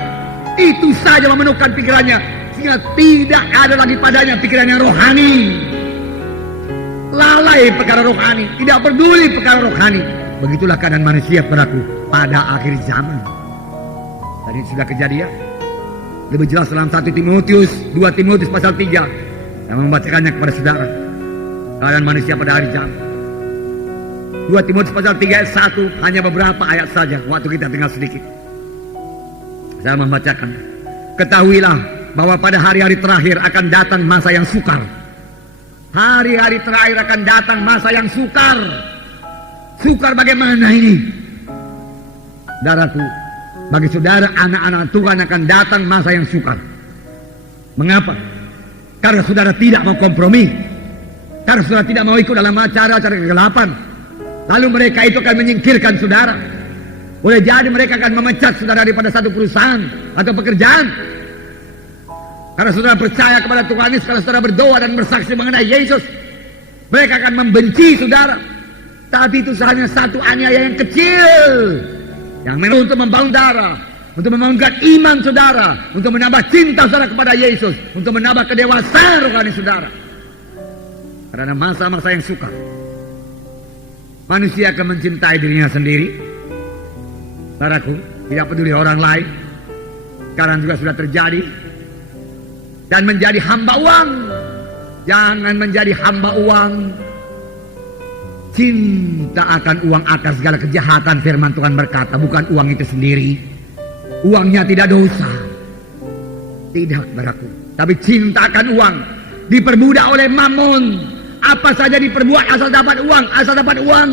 Itu saja memenuhkan pikirannya. sehingga tidak ada lagi padanya pikiran yang rohani. Lalai perkara rohani, tidak peduli perkara rohani. Begitulah keadaan manusia padaku pada akhir zaman. Tadi sudah kejadian. Lebih jelas dalam 1 Timotius, 2 Timotius pasal 3. Yang membacakannya kepada saudara. Keadaan manusia pada hari zaman. 2 Timotius pasal 3 ayat 1, hanya beberapa ayat saja, waktu kita tinggal sedikit. Saya membacakan. Ketahuilah bahwa pada hari-hari terakhir akan datang masa yang sukar. Hari-hari terakhir akan datang masa yang sukar. Sukar bagaimana ini? Saudaraku, bagi saudara anak-anak Tuhan akan datang masa yang sukar. Mengapa? Karena saudara tidak mau kompromi. Karena saudara tidak mau ikut dalam acara-acara kegelapan. Lalu mereka itu akan menyingkirkan saudara. Boleh jadi mereka akan memecat saudara daripada satu perusahaan atau pekerjaan. Karena saudara percaya kepada Tuhan Yesus, kalau saudara berdoa dan bersaksi mengenai Yesus, mereka akan membenci saudara. Tapi itu hanya satu aniaya yang kecil, yang memang untuk membangun darah, untuk membangunkan iman saudara, untuk menambah cinta saudara kepada Yesus, untuk menambah kedewasaan rohani saudara. Karena masa-masa yang sukar, manusia akan mencintai dirinya sendiri. Saudaraku, tidak peduli orang lain. Sekarang juga sudah terjadi. Dan menjadi hamba uang. Jangan menjadi hamba uang. Cinta akan uang akar segala kejahatan, firman Tuhan berkata. Bukan uang itu sendiri. Uangnya tidak dosa. Tidak, saudaraku. Tapi cinta akan uang diperbudak oleh mamon. Apa saja diperbuat asal dapat uang. Asal dapat uang.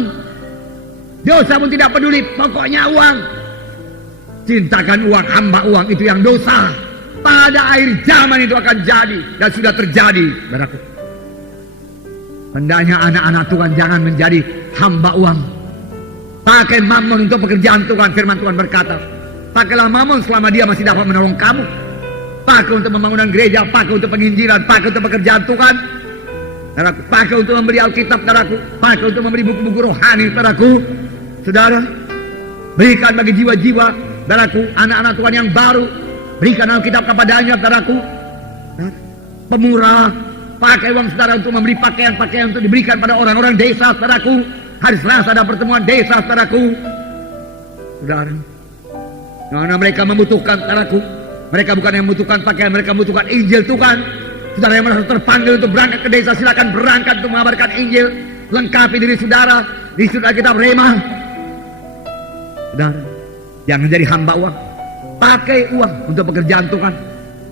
Dosa pun tidak peduli, pokoknya uang. Cintakan uang, hamba uang, itu yang dosa. Pada akhir zaman itu akan jadi, dan sudah terjadi, saudaraku. Hendaknya anak-anak Tuhan jangan menjadi hamba uang. Pakai mamon untuk pekerjaan Tuhan, firman Tuhan berkata. Pakailah mamon selama dia masih dapat menolong kamu. Pakai untuk pembangunan gereja, pakai untuk penginjilan, pakai untuk pekerjaan Tuhan. Saudaraku, pakai untuk membeli Alkitab, saudaraku. Pakai untuk membeli buku-buku rohani, saudaraku. Saudara, berikan bagi jiwa-jiwa, saudaraku, anak-anak Tuhan yang baru. Berikan Alkitab kepadanya, saudaraku. Pemurah, pakai uang saudara untuk membeli pakaian-pakaian untuk diberikan pada orang-orang desa, saudaraku. Hari Selasa ada pertemuan desa, saudaraku. Saudara, karena mereka membutuhkan, saudaraku. Mereka bukan yang membutuhkan pakaian, mereka membutuhkan Injil Tuhan. Saudara yang merasa terpanggil untuk berangkat ke desa, silakan berangkat untuk mengabarkan Injil. Lengkapi diri saudara di surat kitab Rema. Saudara, jangan jadi hamba uang. Pakai uang untuk pekerjaan Tuhan.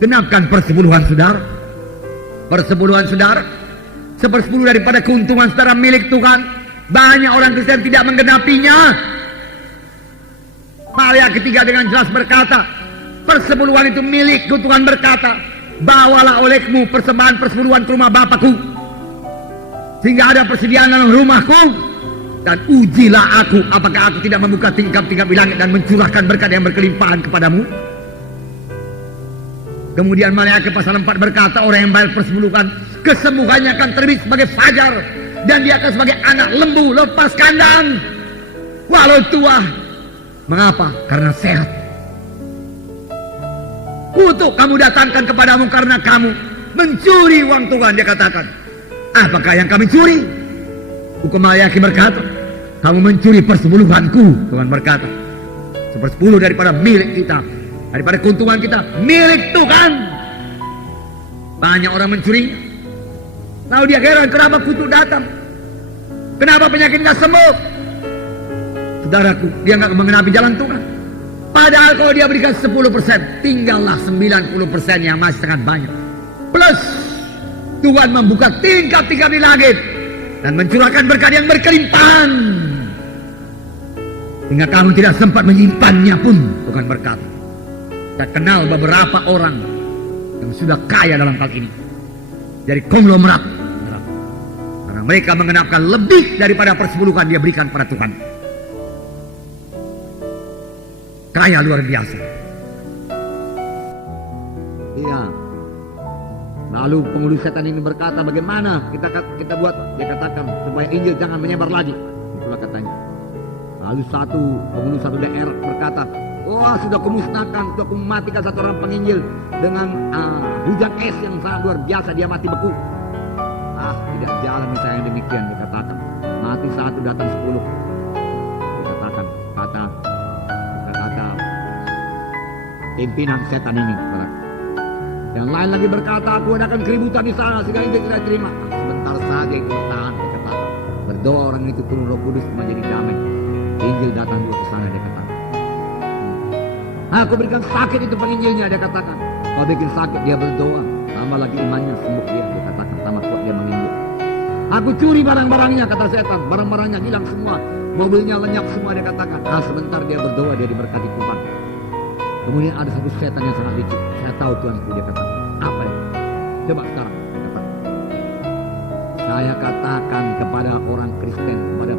Genapkan persepuluhan saudara. Persepuluhan saudara, 1/10 daripada keuntungan saudara milik Tuhan. Banyak orang Kristen tidak menggenapinya. Maria ketiga dengan jelas berkata, persepuluhan itu milik Tuhan berkata, bawalah olehmu persembahan persepuluhan ke rumah Bapakku, sehingga ada persediaan dalam rumahku, dan ujilah aku apakah aku tidak membuka tingkap-tingkap di langit dan mencurahkan berkat yang berkelimpahan kepadamu. Kemudian Maliaki pasal 4 berkata, orang yang bayar persepuluhan, kesembuhannya akan terbit sebagai fajar, dan dia akan sebagai anak lembu lepas kandang walau tua. Mengapa? Karena sehat. Kutuk kamu datangkan kepadamu karena kamu mencuri uang Tuhan, dia katakan. Apakah yang kami curi? Hukum Maliaki berkata, kamu mencuri persepuluhanku, Tuhan berkata. 1/10 daripada milik kita, daripada keuntungan kita, milik Tuhan. Banyak orang mencuri. Lalu dia heran kenapa kutuk datang, kenapa penyakit tidak sembuh. Saudaraku, dia nggak mengenapi jalan Tuhan. Padahal kalau dia berikan 10%, tinggallah 90% yang masih sangat banyak. Plus Tuhan membuka tingkap-tingkap di langit dan mencurahkan berkat yang berkelimpahan, sehingga kamu tidak sempat menyimpannya pun, Tuhan berkata. Saya kenal beberapa orang yang sudah kaya dalam hal ini, dari konglomerat, karena mereka mengenapkan lebih daripada persepuluhan dia berikan pada Tuhan. Kaya luar biasa. Iya. Lalu penghulu setan ini berkata, bagaimana kita buat? Dia katakan supaya Injil jangan menyebar lagi. Itulah katanya. Lalu penghulu satu daerah berkata, Wah, sudah kumusnahkan, sudah kumatikan satu orang penginjil dengan hujan es yang sangat luar biasa, dia mati beku. Tidak jalan misalnya yang demikian, dikatakan. Mati satu, datang 10. Dikatakan, kata pimpinan setan ini. Yang lain lagi berkata, aku adakan keributan di sana sehingga itu tidak terima. Sebentar saja itu bertahan, dikatakan. Berdoa orang itu turun Roh Kudus menjadi damai. Injil datang juga ke sana, dia katakan. Aku berikan sakit itu penginjilnya, dia katakan. Kau bikin sakit, dia berdoa. Tambah lagi imannya, sembuh dia katakan. Tambah kuat dia menginjil. Aku curi barang-barangnya, kata setan. Barang-barangnya hilang semua. Mobilnya lenyap semua, dia katakan. Sebentar dia berdoa, dia diberkati Tuhan. Kemudian ada satu setan yang sangat licik. Saya tahu Tuanku, dia katakan. Apa itu? Coba sekarang, dia katakan. Saya katakan kepada orang Kristen, kepada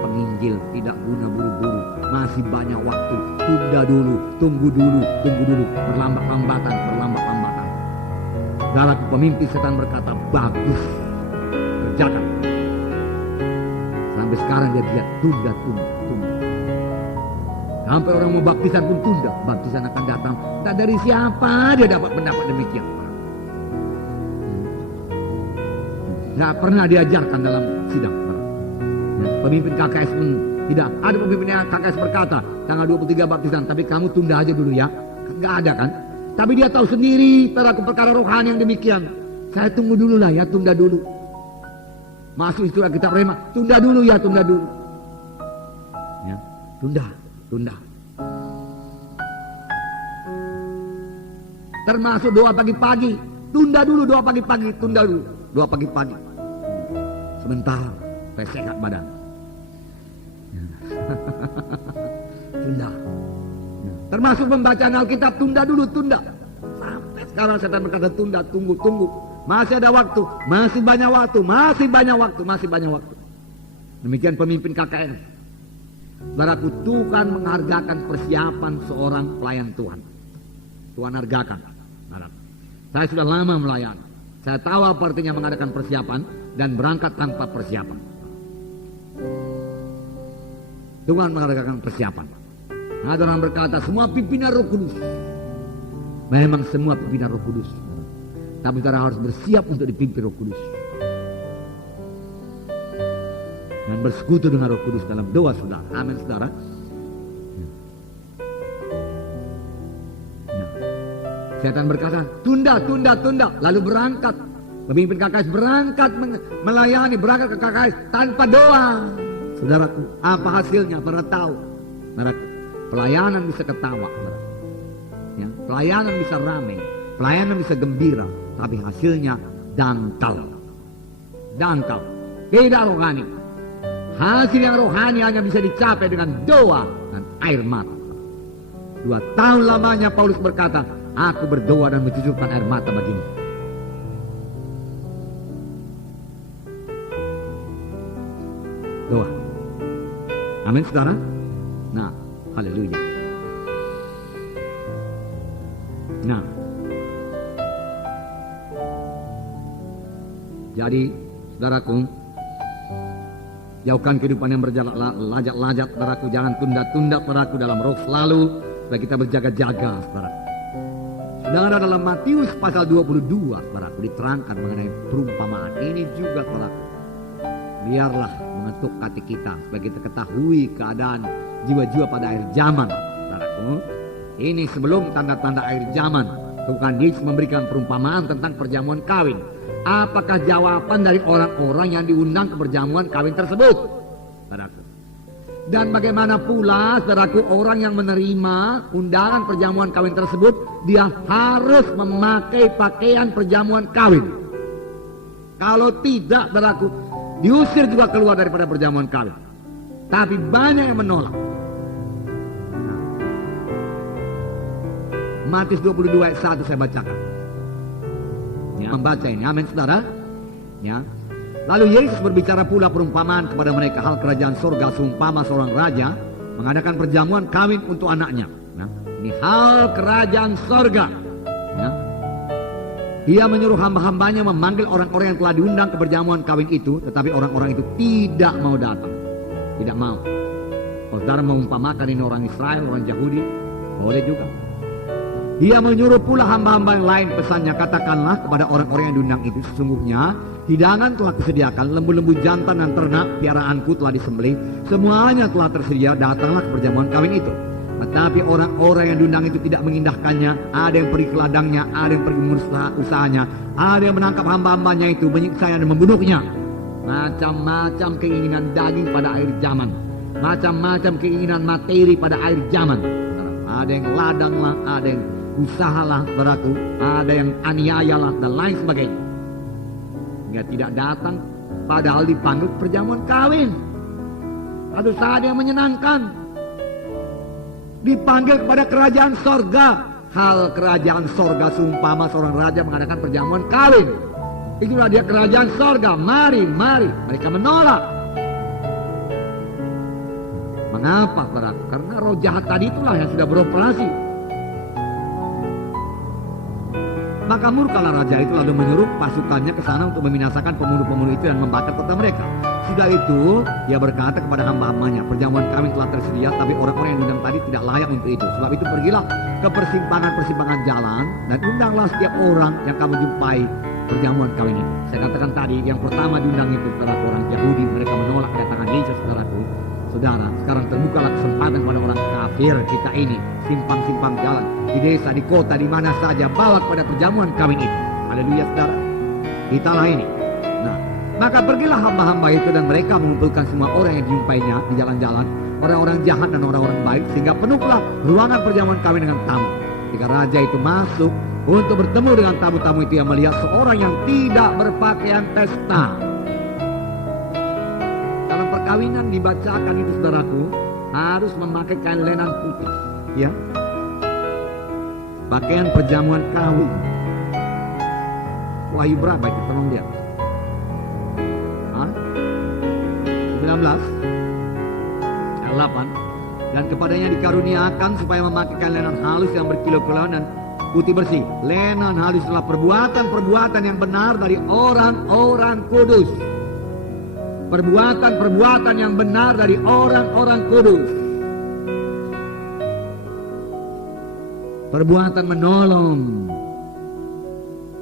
penginjil, tidak guna buru-buru. Masih banyak waktu. Tunda dulu, tunggu dulu. Berlambat-lambatan. Dalam pemimpin setan berkata, bagus. Kerjakan. Sampai sekarang dia lihat tunda. Sampai orang mau baptisan pun tunda. Baptisan akan datang. Tak dari siapa dia dapat pendapat demikian. Tidak pernah diajarkan dalam sidang. Pemimpin KKS pun tidak. Ada pemimpin KKS berkata, tanggal 23 baptisan, tapi kamu tunda aja dulu ya. Tidak ada kan? Tapi dia tahu sendiri perkara rohani yang demikian. Saya tunggu dulu lah ya, tunda dulu. Masuk istilah kita rema, tunda dulu ya, tunda dulu. Ya, tunda. Termasuk doa pagi-pagi, tunda dulu doa pagi-pagi, doa pagi-pagi. Sebentar, saya sehat badan. Tunda. Termasuk pembacaan Alkitab, tunda dulu. Sampai sekarang setan berkata tunda, tunggu. Masih ada waktu, masih banyak waktu. Demikian pemimpin KKN. Saudaraku, Tuhan menghargakan persiapan seorang pelayan Tuhan. Tuhan hargakan. Saya sudah lama melayani. Saya tahu apa artinya mengadakan persiapan dan berangkat tanpa persiapan. Tuhan menghargakan persiapan. Ada orang berkata, semua pimpinan Roh Kudus. Memang semua pimpinan Roh Kudus. Tapi saudara harus bersiap untuk dipimpin Roh Kudus. Dan bersekutu dengan Roh Kudus dalam doa saudara. Amin saudara. Setan berkata, tunda. Lalu berangkat. Pemimpin KKS berangkat melayani, berangkat ke KKS tanpa doa. Saudaraku, apa hasilnya? Pernah tahu? Saudaraku, pelayanan bisa ketawa. Ya, pelayanan bisa ramai. Pelayanan bisa gembira. Tapi hasilnya dangkal. Tidak rohani. Hasil yang rohani hanya bisa dicapai dengan doa dan air mata. 2 tahun lamanya Paulus berkata, aku berdoa dan mencucurkan air mata bagimu. Doa. Amin saudara. Nah, haleluya. Nah, jadi saudaraku, jauhkan kehidupan yang berlajak-lajak, saudaraku. Jangan tunda-tunda, saudaraku, dalam roh selalu. Supaya kita berjaga-jaga, saudaraku. Saudara, dalam Matius pasal 22, saudaraku, diterangkan mengenai perumpamaan ini juga, saudaraku. Biarlah mengetuk hati kita supaya kita ketahui keadaan jiwa-jiwa pada akhir zaman, saudaraku. Ini sebelum tanda-tanda akhir zaman. Tuhan Yesus memberikan perumpamaan tentang perjamuan kawin. Apakah jawaban dari orang-orang yang diundang ke perjamuan kawin tersebut, saudaraku? Dan bagaimana pula, saudaraku, orang yang menerima undangan perjamuan kawin tersebut, dia harus memakai pakaian perjamuan kawin. Kalau tidak, saudaraku, diusir juga keluar daripada perjamuan kawin. Tapi banyak yang menolak. Matius 22 ayat 1 saya bacakan. Ya, membaca ini, amin saudara. Ya. Lalu Yesus berbicara pula perumpamaan kepada mereka, hal kerajaan sorga seumpama seorang raja mengadakan perjamuan kawin untuk anaknya. Nah, ini hal kerajaan sorga. Ya. Dia menyuruh hamba-hambanya memanggil orang-orang yang telah diundang ke perjamuan kawin itu, tetapi orang-orang itu tidak mau datang. Tidak mau. Kalau saudara mengumpamakan ini orang Israel, orang Yahudi, Boleh juga. Dia menyuruh pula hamba-hamba yang lain, pesannya, katakanlah kepada orang-orang yang diundang itu, sesungguhnya hidangan telah kusediakan, lembu-lembu jantan dan ternak piaraanku telah disembelih, semuanya telah tersedia, datanglah ke perjamuan kawin itu. Tetapi orang-orang yang diundang itu tidak mengindahkannya, ada yang pergi ke ladangnya, ada yang pergi mengurus usahanya, ada yang menangkap hamba-hambanya itu, menyiksanya dan membunuhnya. Macam-macam keinginan daging pada akhir zaman, macam-macam keinginan materi pada akhir zaman. Ada yang ladang lah, ada yang usahalah, saudaraku, ada yang aniaya lah, dan lain sebagainya. Dia tidak datang padahal dipanggil perjamuan kawin. Satu saat yang menyenangkan, dipanggil kepada kerajaan sorga. Hal kerajaan sorga seumpama seorang raja mengadakan perjamuan kawin. Itulah dia kerajaan sorga. Mari, mari. Mereka menolak. Mengapa, saudara? Karena roh jahat tadi itulah yang sudah beroperasi. Maka murkalah raja itu lalu menyuruh pasukannya ke sana untuk membinasakan pembunuh-pembunuh itu dan membakar kota mereka. Sudah itu, dia berkata kepada hamba-hambanya, perjamuan kawin telah tersedia, tapi orang-orang yang diundang tadi tidak layak untuk itu. Sebab itu pergilah ke persimpangan-persimpangan jalan dan undanglah setiap orang yang kamu jumpai perjamuan kawin ini. Saya katakan tadi, yang pertama diundang itu adalah orang Yahudi. Mereka menolak kedatangan Yesus, saudaraku. Saudara, sekarang terbukalah kesempatan pada orang kafir kita ini, simpang-simpang jalan, di desa, di kota, di mana saja, bawa kepada perjamuan kawin itu. Haleluya, saudara. Italah ini. Nah, maka pergilah hamba-hamba itu dan mereka mengumpulkan semua orang yang dijumpainya di jalan-jalan, orang-orang jahat dan orang-orang baik, sehingga penuhlah ruangan perjamuan kawin dengan tamu. Ketika raja itu masuk untuk bertemu dengan tamu-tamu itu, yang melihat seorang yang tidak berpakaian pesta. Dalam perkawinan dibacakan itu, saudaraku, harus memakai kain lenan putih, ya. Pakaian perjamuan kawin. Wahyu berapa itu? Tolong lihat. 19 ayat 8. Dan kepadanya dikaruniakan supaya memakai kain lenan halus yang berkilau-kilauan dan putih bersih. Lenan halus adalah perbuatan-perbuatan yang benar dari orang-orang kudus. Perbuatan-perbuatan yang benar dari orang-orang kudus. Perbuatan menolong.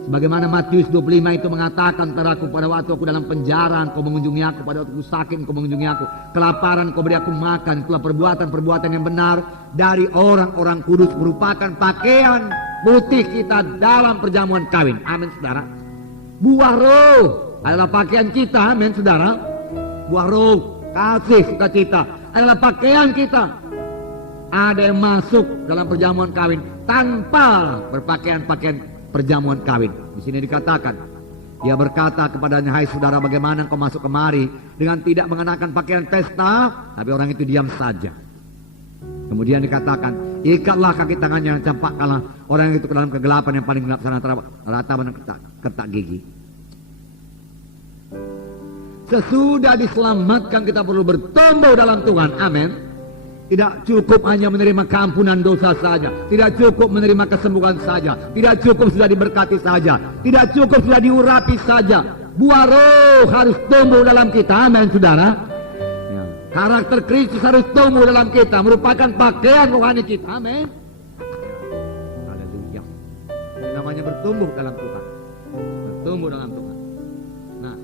Sebagaimana Matius 25 itu mengatakan, saudaraku, pada waktu aku dalam penjara engkau mengunjungi aku, pada waktu aku sakit engkau mengunjungi aku, kelaparan engkau beri aku makan. Itulah perbuatan-perbuatan yang benar dari orang-orang kudus, merupakan pakaian putih kita dalam perjamuan kawin. Amin, saudara. Buah roh adalah pakaian kita. Amin, saudara. Buah roh, kasih, sukacita adalah pakaian kita. Ada yang masuk dalam perjamuan kawin tanpa berpakaian-pakaian perjamuan kawin. Di sini dikatakan, dia berkata kepadanya, hai saudara, bagaimana engkau masuk kemari dengan tidak mengenakan pakaian pesta? Tapi orang itu diam saja. Kemudian dikatakan, ikatlah kaki tangannya dan campakkanlah orang itu ke dalam kegelapan yang paling gelap sana ratapan dan ketak gigi. Sesudah diselamatkan kita perlu bertumbuh dalam Tuhan. Amin. Tidak cukup hanya menerima keampunan dosa saja. Tidak cukup menerima kesembuhan saja. Tidak cukup sudah diberkati saja. Tidak cukup sudah diurapi saja. Buah roh harus tumbuh dalam kita. Amin, saudara. Ya. Karakter Kristus harus tumbuh dalam kita. Merupakan pakaian rohani kita. Amin. Haleluya. Ini namanya bertumbuh dalam Tuhan. Bertumbuh dalam Tuhan. Nah,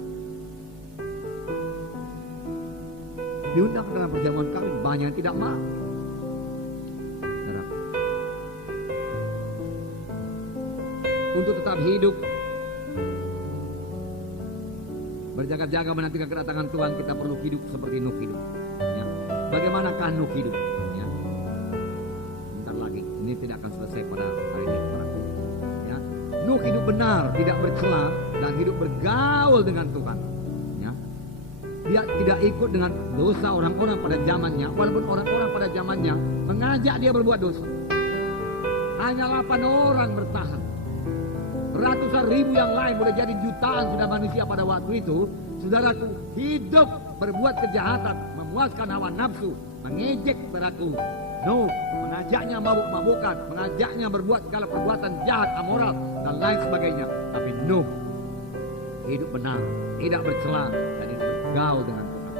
diundang dalam perjamuan kawin, banyak yang tidak mau. Untuk tetap hidup, berjaga-jaga menantikan kedatangan Tuhan, kita perlu hidup seperti Nuh hidup. Ya. Bagaimanakah Nuh hidup? Ya. Bentar lagi, ini tidak akan selesai pada hari ini. Ya. Nuh hidup benar, tidak bercela dan hidup bergaul dengan Tuhan. Dia tidak ikut dengan dosa orang-orang pada zamannya, walaupun orang-orang pada zamannya mengajak dia berbuat dosa. Hanya 8 orang bertahan. Ratusan ribu yang lain, boleh jadi jutaan sudah manusia pada waktu itu. Saudaraku, hidup berbuat kejahatan, memuaskan hawa nafsu, mengejek, saudaraku. No, mengajaknya mabuk-mabukan, mengajaknya berbuat segala perbuatan jahat, amoral, dan lain sebagainya. Tapi no, hidup benar, tidak bercela, dan bergaul dengan Tuhan.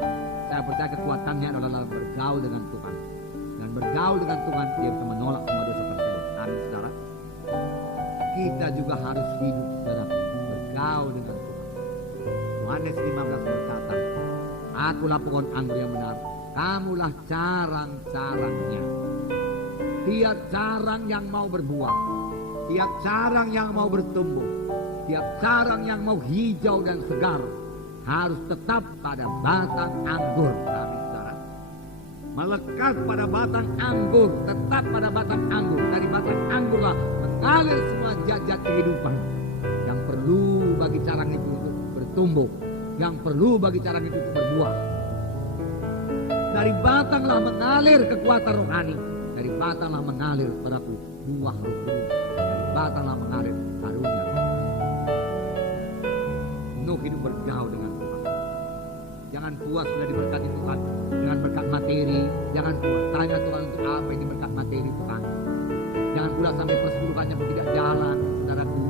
Saya percaya kekuatannya adalah dalam bergaul dengan Tuhan. dan bergaul dengan Tuhan, dia bisa menolak semua dosa tersebut. Amin, saudara. Kita juga harus hidup, saudara, bergaul dengan Tuhan. Yohanes 15 berkata, akulah pohon anggur yang benar, kamulah carang-carangnya. Tiap carang yang mau berbuah, tiap carang yang mau bertumbuh, tiap carang yang mau hijau dan segar, harus tetap pada batang anggur. Amin, saudara. Melekat pada batang anggur, tetap pada batang anggur. Dari batang anggurlah mengalir semua jajat kehidupan yang perlu bagi carang itu untuk bertumbuh, yang perlu bagi carang itu untuk berbuah. Dari batanglah mengalir kekuatan rohani, dari batanglah mengalir padaku buah roh kudus, dari batanglah mengalir karunia roh. Nuh hidup bergaul dengan Tuhan. Jangan puas sudah diberkati Tuhan dengan berkat materi. Jangan puas tanya Tuhan untuk apa ini berkat materi Tuhan. Jangan pula sampai persepuluhannya tidak jalan, saudaraku.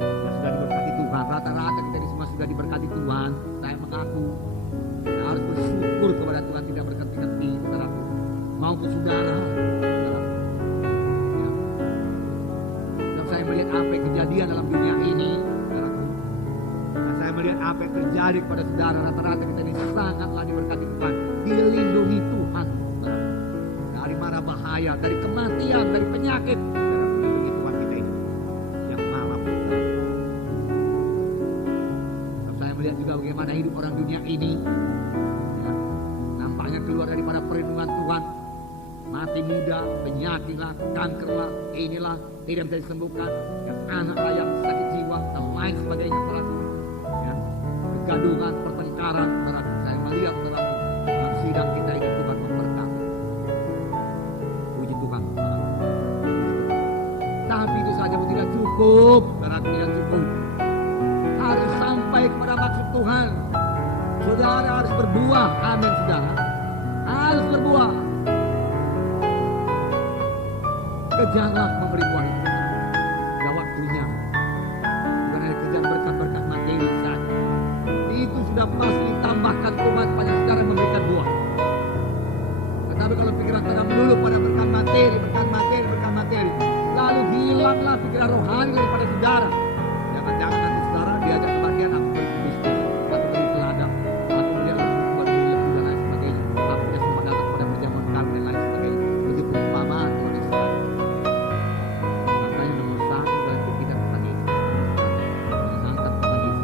Yang sudah diberkati Tuhan, rata-rata kita ini semua sudah diberkati Tuhan. Saya mengaku kita harus bersyukur kepada Tuhan, tidak berketi-keti, saudaraku. Maupun saudara. Ya. Dan saya melihat apa yang kejadian dalam dunia ini, saudaraku. Dan saya melihat apa yang terjadi kepada saudara, rata-rata kita ini sangatlah diberkati Tuhan, dilindungi Tuhan, saudara. Dari mara bahaya, dari kematian, dari penyakit, saudara, melindungi Tuhan kita ini yang malam. Dan saya melihat juga bagaimana hidup orang dunia ini, ya, nampaknya keluar daripada perlindungan Tuhan. Mati muda, penyakitlah, kankerlah, inilah tidak bisa disembuhkan, yang anaklah yang sakit jiwa dan lain sebagainya, saudaraku. Ya, kegaduhan, pertengkaran, saudaraku. Saya melihat, saudaraku, dalam sidang kita ini Tuhan memberkati. Puji Tuhan, saudaraku. Tapi itu saja pun tidak cukup, saudaraku, tidak cukup. Harus sampai kepada maksud Tuhan. Saudara harus berbuah, amin, saudara. Harus berbuah. Kejarlah memberi buah itu. Sudah waktunya. Bukan hanya kejar berkat-berkat materi saja. Itu sudah pasti ditambahkan Tuhan pada saudara memberikan buah. Tetapi kalau pikiran saudara melulu pada berkat materi, lalu hilanglah pikiran rohani daripada saudara. Jangan-jangan nanti saudara diajak kebahagiaan aku berbisnis, atau beri ladang, atau melihat buat beli lembu dan lain sebagainya. Tapi tidak sempat datang pada perjamuan kami dan lain sebagainya. Itu perumpamaan Tuhan Yesus. Makanya nomor satu berarti kita Tuhan Yesus. Menangkap Tuhan Yesus.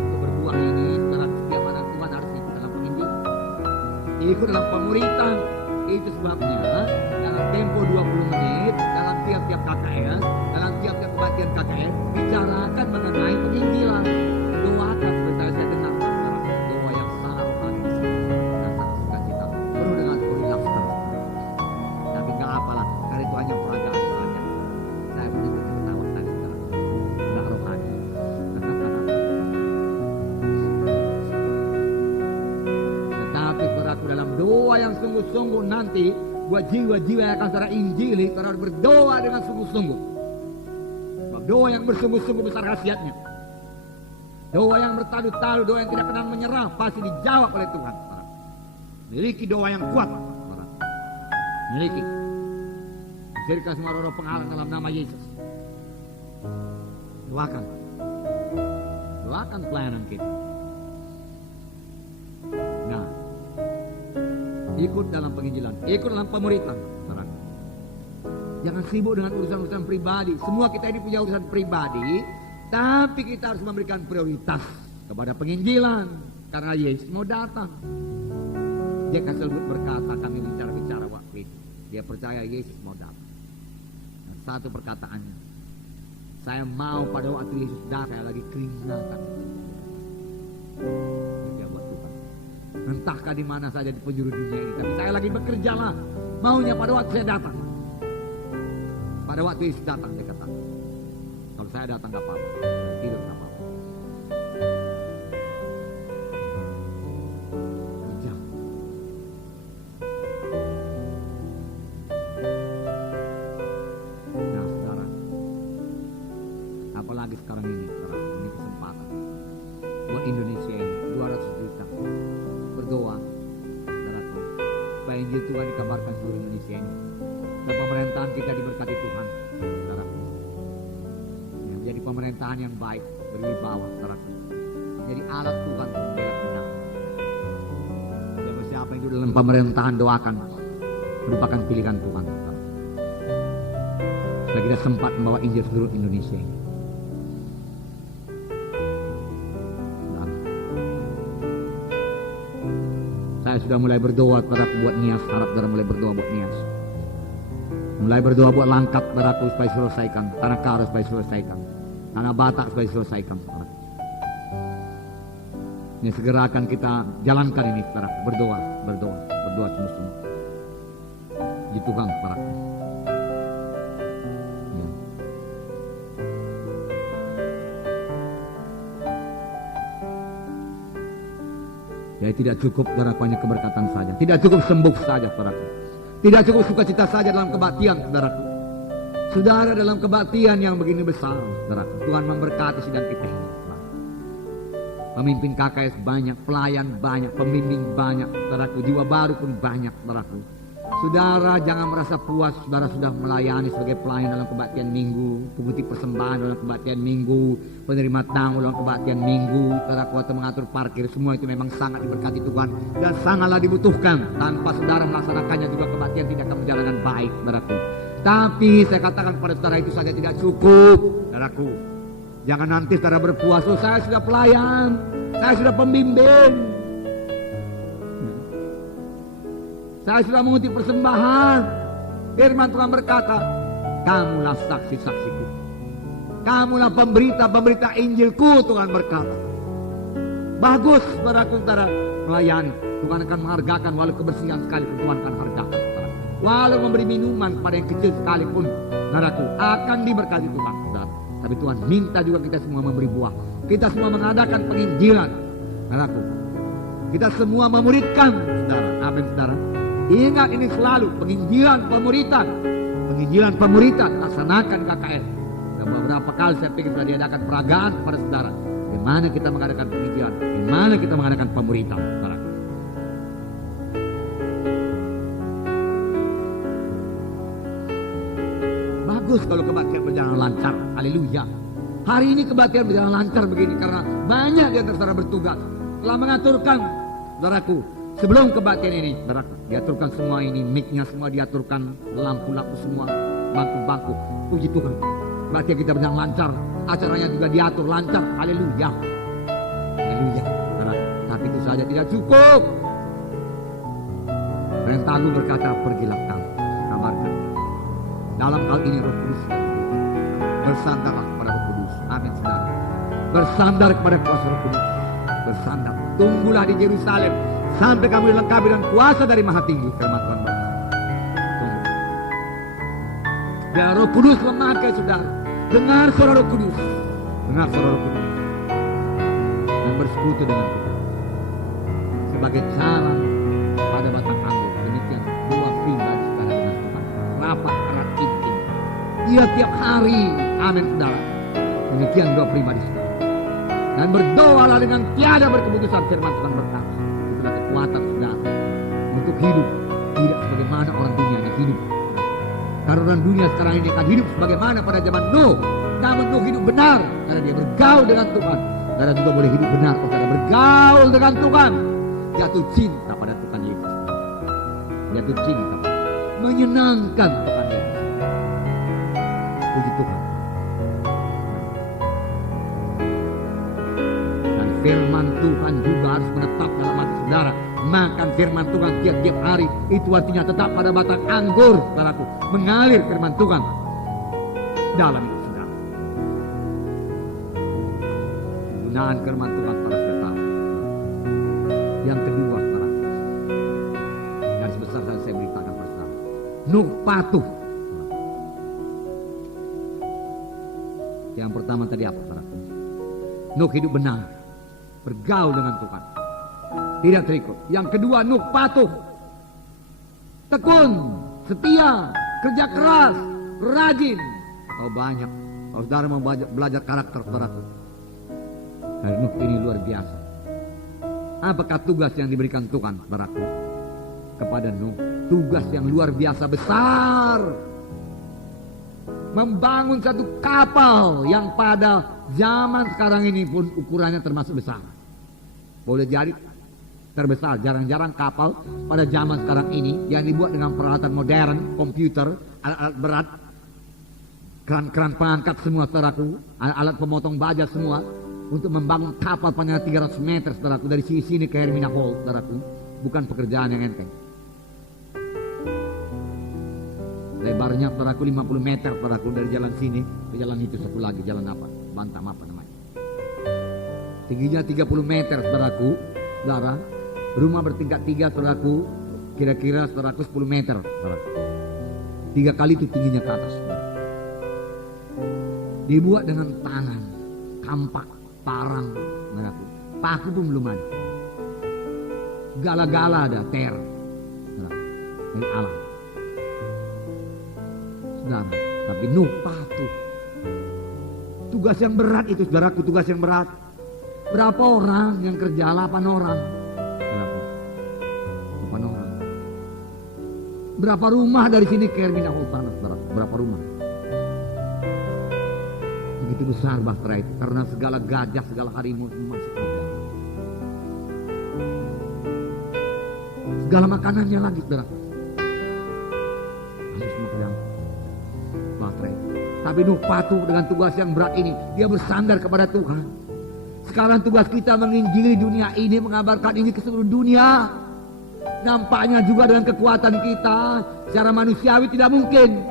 Untuk berbuah ini, saudara, setiap anak Tuhan harus ikut dalam penginjilan, ikut dalam pemuritan. Itu sebabnya dalam tempo 20 menit, dalam tiap-tiap KKR, dalam tiap-tiap kebaktian KKR, bicarakan mengenai penginjilan. Doakan seperti saya dengar, saudara, doa yang sangat rohani dan sangat sukacita, penuh dengan relax terus. Tapi nggak apalah, karena itu hanya peragaan saja. Saya pun ikut ketawa tadi, saudara, nggak rohani. Tetapi saudaraku, dalam doa yang sungguh-sungguh nanti buat jiwa-jiwa yang akan saudara injili, saudara berdoa dengan sungguh-sungguh. Sebab doa yang bersungguh-sungguh besar khasiatnya. Doa yang bertalu-talu, doa yang tidak kenal menyerah, pasti dijawab oleh Tuhan, saudara. Miliki doa yang kuat, saudara. Miliki. Sirkan semua roh penghalang dalam nama Yesus. Doakan. Doakan pelayanan kita. Nah, ikut dalam penginjilan, ikut dalam pemuritan, saudara. Jangan sibuk dengan urusan-urusan pribadi. Semua kita ini punya urusan pribadi, tapi kita harus memberikan prioritas kepada penginjilan karena Yesus mau datang. J.K. Selwood berkata, kami bicara-bicara waktu itu, dia percaya Yesus mau datang. Dan satu perkataannya, saya mau pada waktu Yesus datang, saya lagi keringatan. Dia buat Tuhan. Entahkah di mana saja di penjuru dunia ini, tapi saya lagi bekerja lah. Maunya pada waktu saya datang. Pada waktu Yesus datang, dia kata, kalau saya datang gak apa-apa, saya tidur gak apa-apa. Kerja. Nah, saudara, apalagi sekarang ini, saudara, ini kesempatan buat Indonesia ini 200 juta Injil Tuhan dikabarkan seluruh Indonesia ini. Dan pemerintahan kita diberkati Tuhan, saudaraku. Ya, menjadi pemerintahan yang baik, berwibawa, saudaraku. Menjadi alat Tuhan untuk membela kita. Siapa yang duduk dalam pemerintahan, doakan, merupakan pilihan Tuhan. Supaya kita sempat membawa Injil seluruh Indonesia ini. Saya sudah mulai berdoa kepada buat Nias, harap saudara mulai berdoa buat Nias. Mulai berdoa buat Langkat, saudaraku, supaya selesaikan. Tanah Karo supaya selesaikan. Tanah Batak supaya selesaikan. Ini segera akan kita jalankan ini, saudaraku. Berdoa sungguh-sungguh. Di Tuhan, saudaraku. Ya. Jadi tidak cukup, saudaraku, hanya keberkatan saja. Tidak cukup sembuh saja, saudaraku. Tidak cukup sukacita saja dalam kebaktian, saudaraku. Saudara dalam kebaktian yang begini besar, saudaraku. Tuhan memberkati sidang kita ini. Pemimpin KKS banyak, pelayan banyak, pembimbing banyak, saudaraku. Jiwa baru pun banyak, saudaraku. Saudara jangan merasa puas, saudara sudah melayani sebagai pelayan dalam kebaktian minggu, pengutip persembahan dalam kebaktian minggu, penerima tamu dalam kebaktian minggu, saudaraku, atau mengatur parkir, semua itu memang sangat diberkati Tuhan dan sangatlah dibutuhkan. Tanpa saudara melaksanakannya juga kebaktian tidak akan berjalan dengan baik, saudaraku. Tapi saya katakan kepada saudara itu saja tidak cukup, saudaraku. Jangan nanti saudara berpuas, oh saya sudah pelayan, saya sudah pembimbing, saya sudah mengutip persembahan. Firman Tuhan berkata, kamulah saksi-saksiku, kamulah pemberita Injilku, Tuhan berkata. Bagus, saudara-saudara melayani. Tuhan akan menghargakan, walau kebersihan sekalipun Tuhan akan hargakan. Walau memberi minuman kepada yang kecil sekalipun, saudaraku, akan diberkati Tuhan, saudara. Tapi Tuhan minta juga kita semua memberi buah. Kita semua mengadakan penginjilan, saudaraku. Kita semua memuridkan, saudara. Amin, saudara. Ingat ini selalu, penginjilan pemuritan, laksanakan KKR. Dan beberapa kali saya pikir sudah diadakan peragaan kepada saudara. Bagaimana kita mengadakan penginjilan, bagaimana kita mengadakan pemuritan, saudara. Bagus kalau kebaktian berjalan lancar, haleluya. Hari ini kebaktian berjalan lancar begini karena banyak di antara saudara bertugas telah mengaturkan, saudaraku. Sebelum kebaktian ini, saudaraku, diaturkan semua ini, mic-nya semua diaturkan, lampu-lampu semua, bangku-bangku. Puji Tuhan, kebaktian kita berjalan lancar, acaranya juga diatur lancar, haleluya. Haleluya, saudaraku. Tapi itu saja tidak cukup. Perintah Agung berkata, pergilah kamu, kabarkan. Dalam hal ini Roh Kudus bersandarlah kepada Roh Kudus. Amin, saudara. Bersandar kepada kuasa Roh Kudus. Bersandar. Tunggulah di Yerusalem sampai kamu dilengkapi dengan kuasa dari Maha Tinggi. Firman Tuhan berkata. Tunggu. Biar Roh Kudus memakai saudara. Dengar suara Roh Kudus. Dengar suara Roh Kudus. Dan bersekutu dengan Tuhan. Sebagai cara pada batang anggur. Demikian dua pribadi saudara dengan Tuhan. Rapat erat intim. Dia tiap hari. Amin, saudara. Demikian dua pribadi saudara. Dan berdoalah dengan tiada berkeputusan. Firman Tuhan berkata. Itulah kekuatan saudara untuk hidup tidak sebagaimana orang dunia ini hidup. Karena orang dunia sekarang ini akan hidup sebagaimana pada zaman Nuh. Namun Nuh hidup benar karena dia bergaul dengan Tuhan. Saudara juga boleh hidup benar kalau saudara bergaul dengan Tuhan. Jatuh cinta pada Tuhan Yesus. Jatuh cinta, menyenangkan Tuhan Yesus. Puji Tuhan. Firman Tuhan juga harus menetap dalam hati saudara. Makan firman Tuhan tiap-tiap hari. Itu artinya tetap pada batang anggur, saudaraku. Mengalir firman Tuhan dalam hidup saudara. Penggunaan firman Tuhan para saudara. Yang kedua, saudara. Dan sebesar saya beritakan pada saudara. Nuh patuh. Yang pertama tadi apa, saudara? Nuh hidup benar. Bergaul dengan Tuhan, tidak terikut. Yang kedua, Nuh patuh, tekun, setia, kerja keras, rajin. Oh banyak. Kalau saudara mau belajar karakter saudaraku, dari Nuh ini luar biasa. Apakah tugas yang diberikan Tuhan saudaraku kepada Nuh? tugas yang luar biasa besar. Membangun satu kapal yang pada zaman sekarang ini pun ukurannya termasuk besar. Boleh jadi terbesar. Jarang-jarang kapal pada zaman sekarang ini yang dibuat dengan peralatan modern, komputer, alat-alat berat, keran-keran pengangkat semua, saudaraku, alat pemotong baja semua, untuk membangun kapal panjangnya 300 meter, saudaraku, dari sini ke Hermina Hall, saudaraku, bukan pekerjaan yang enteng. Lebarnya, saudaraku, 50 meter, saudaraku, dari jalan sini ke jalan itu satu lagi, jalan apa? Bantam apa namanya? Tingginya 30 meter, saudaraku, saudara. Rumah bertingkat 3, saudaraku, kira-kira, saudaraku, 10 meter, saudaraku. 3 kali itu tingginya ke atas, saudaraku. Dibuat dengan tangan, kampak, parang, saudaraku. Paku pun belum ada. Gala-gala ada, ter, saudaraku, dari alam. Saudara, tapi Nuh patuh. Tugas yang berat itu, saudaraku, tugas yang berat. Berapa orang yang kerja? 8 orang. Saudaraku, 8 orang. Berapa rumah dari sini ke Hermina Hall sana, saudaraku? Berapa rumah? Begitu besar Bahtera itu, karena segala gajah, segala harimau semua masuk ke dalam. Segala makanannya lagi, saudaraku. Harus semua ke dalam. Tapi Nuh patuh dengan tugas yang berat ini. Dia bersandar kepada Tuhan. Sekarang tugas kita menginjili dunia ini, mengabarkan ini ke seluruh dunia. Nampaknya juga dengan kekuatan kita secara manusiawi tidak mungkin.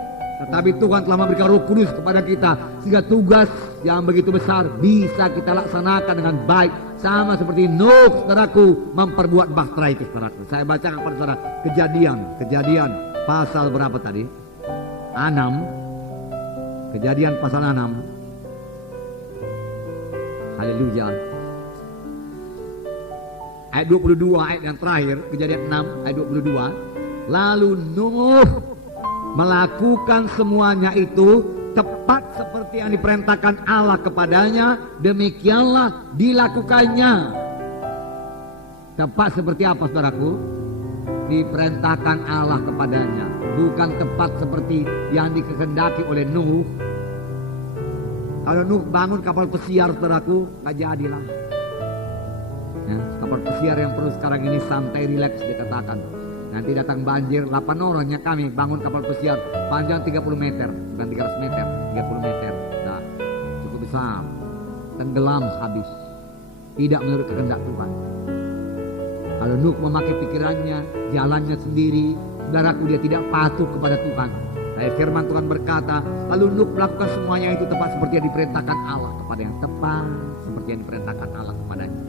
Tetapi Tuhan telah memberikan Roh Kudus kepada kita, sehingga tugas yang begitu besar bisa kita laksanakan dengan baik. Sama seperti Nuh, saudaraku, memperbuat bahtera itu, saudaraku. Saya bacakan kepada saudara Kejadian pasal berapa tadi? 6. Kejadian pasal 6. Haleluya. Ayat 22, ayat yang terakhir, Kejadian 6 ayat 22. Lalu Nuh melakukan semuanya itu tepat seperti yang diperintahkan Allah kepadanya, demikianlah dilakukannya. Tepat seperti apa, saudaraku? Diperintahkan Allah kepadanya, bukan tepat seperti yang dikehendaki oleh Nuh. Kalau Nuh bangun kapal pesiar, saudaraku, gak jadilah. Ya, kapal pesiar yang perlu sekarang ini santai, rileks dikatakan. Nanti datang banjir, 8 orangnya kami bangun kapal pesiar panjang 30 meter, bukan 300 meter, 30 meter. Nah, cukup besar. Tenggelam habis. Tidak menurut kehendak Tuhan. Kalau Nuh memakai pikirannya, jalannya sendiri, saudaraku, dia tidak patuh kepada Tuhan. Nah, firman Tuhan berkata, lalu Nuh melakukan semuanya itu tepat seperti yang diperintahkan Allah kepada yang tepat, seperti yang diperintahkan Allah kepadanya.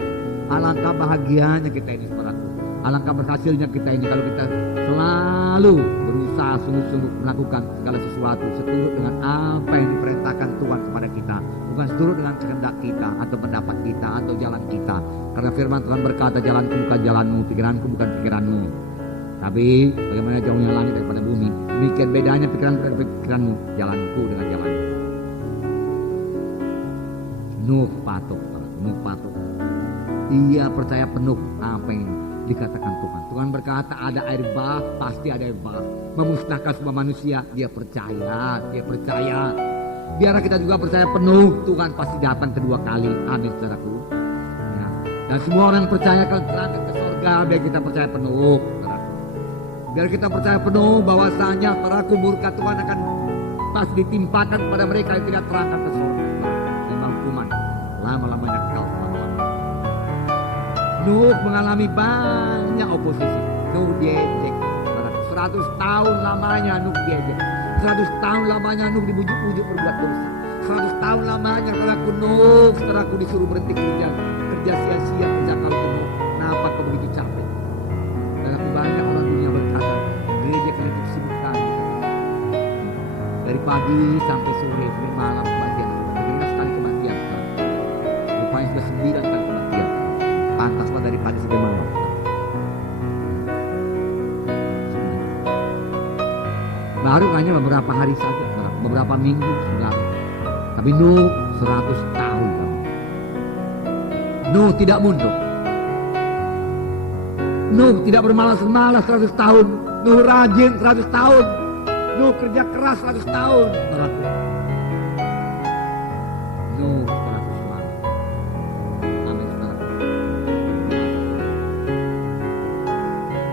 Alangkah bahagianya kita ini, saudaraku. Alangkah berhasilnya kita ini kalau kita selalu berusaha sungguh-sungguh melakukan segala sesuatu seturut dengan apa yang diperintahkan Tuhan kepada kita, bukan seturut dengan kehendak kita atau pendapat kita atau jalan kita. Karena firman Tuhan berkata, jalanku bukan jalanmu, pikiranku bukan pikiranmu. Tapi bagaimana jauhnya langit daripada bumi, demikian bedanya pikiranku dan pikiranmu, jalanku dengan jalanmu. Nuh patuh, Nuh patuh. Ia percaya penuh apa yang dikatakan Tuhan. Tuhan berkata ada air bah, pasti ada air bah. Memusnahkan semua manusia, dia percaya, dia percaya. Biar kita juga percaya penuh, Tuhan pasti datang kedua kali. Amin, saudaraku. Ya. Dan semua orang percaya kalau terangkat ke surga, biar kita percaya penuh, saudaraku. Biar kita percaya penuh bahwasanya saudaraku, murka Tuhan akan pasti ditimpakan kepada mereka yang tidak terangkat ke surga. Memang hukuman lama-lamanya kekal. Nuh mengalami banyak oposisi. Nuh diejek. 100 tahun lamanya Nuh diejek. 100 tahun lamanya Nuh dibujuk-bujuk berbuat dosa. 100 tahun lamanya saudaraku Nuh, saudaraku disuruh berhenti kerja. Kerja sia-sia, kerja kau Nuh. Kenapa kau begitu capek? Dan banyak orang dunia berkata, gereja kan itu sibuk kali. Dari pagi sampai sore, sampai malam kematian. Bagaimana sekali kematian? Rupanya sudah 9 kali kematian. Pantaslah daripada sebagaimana. Baru hanya beberapa hari saja, beberapa minggu sudah. Tapi Nuh 100 tahun. Nuh tidak mundur. Nuh tidak bermalas-malas 100 tahun. Nuh rajin 100 tahun. Nuh kerja keras 100 tahun. Saudaraku. Nuh 100 selamat. Amin saudaraku.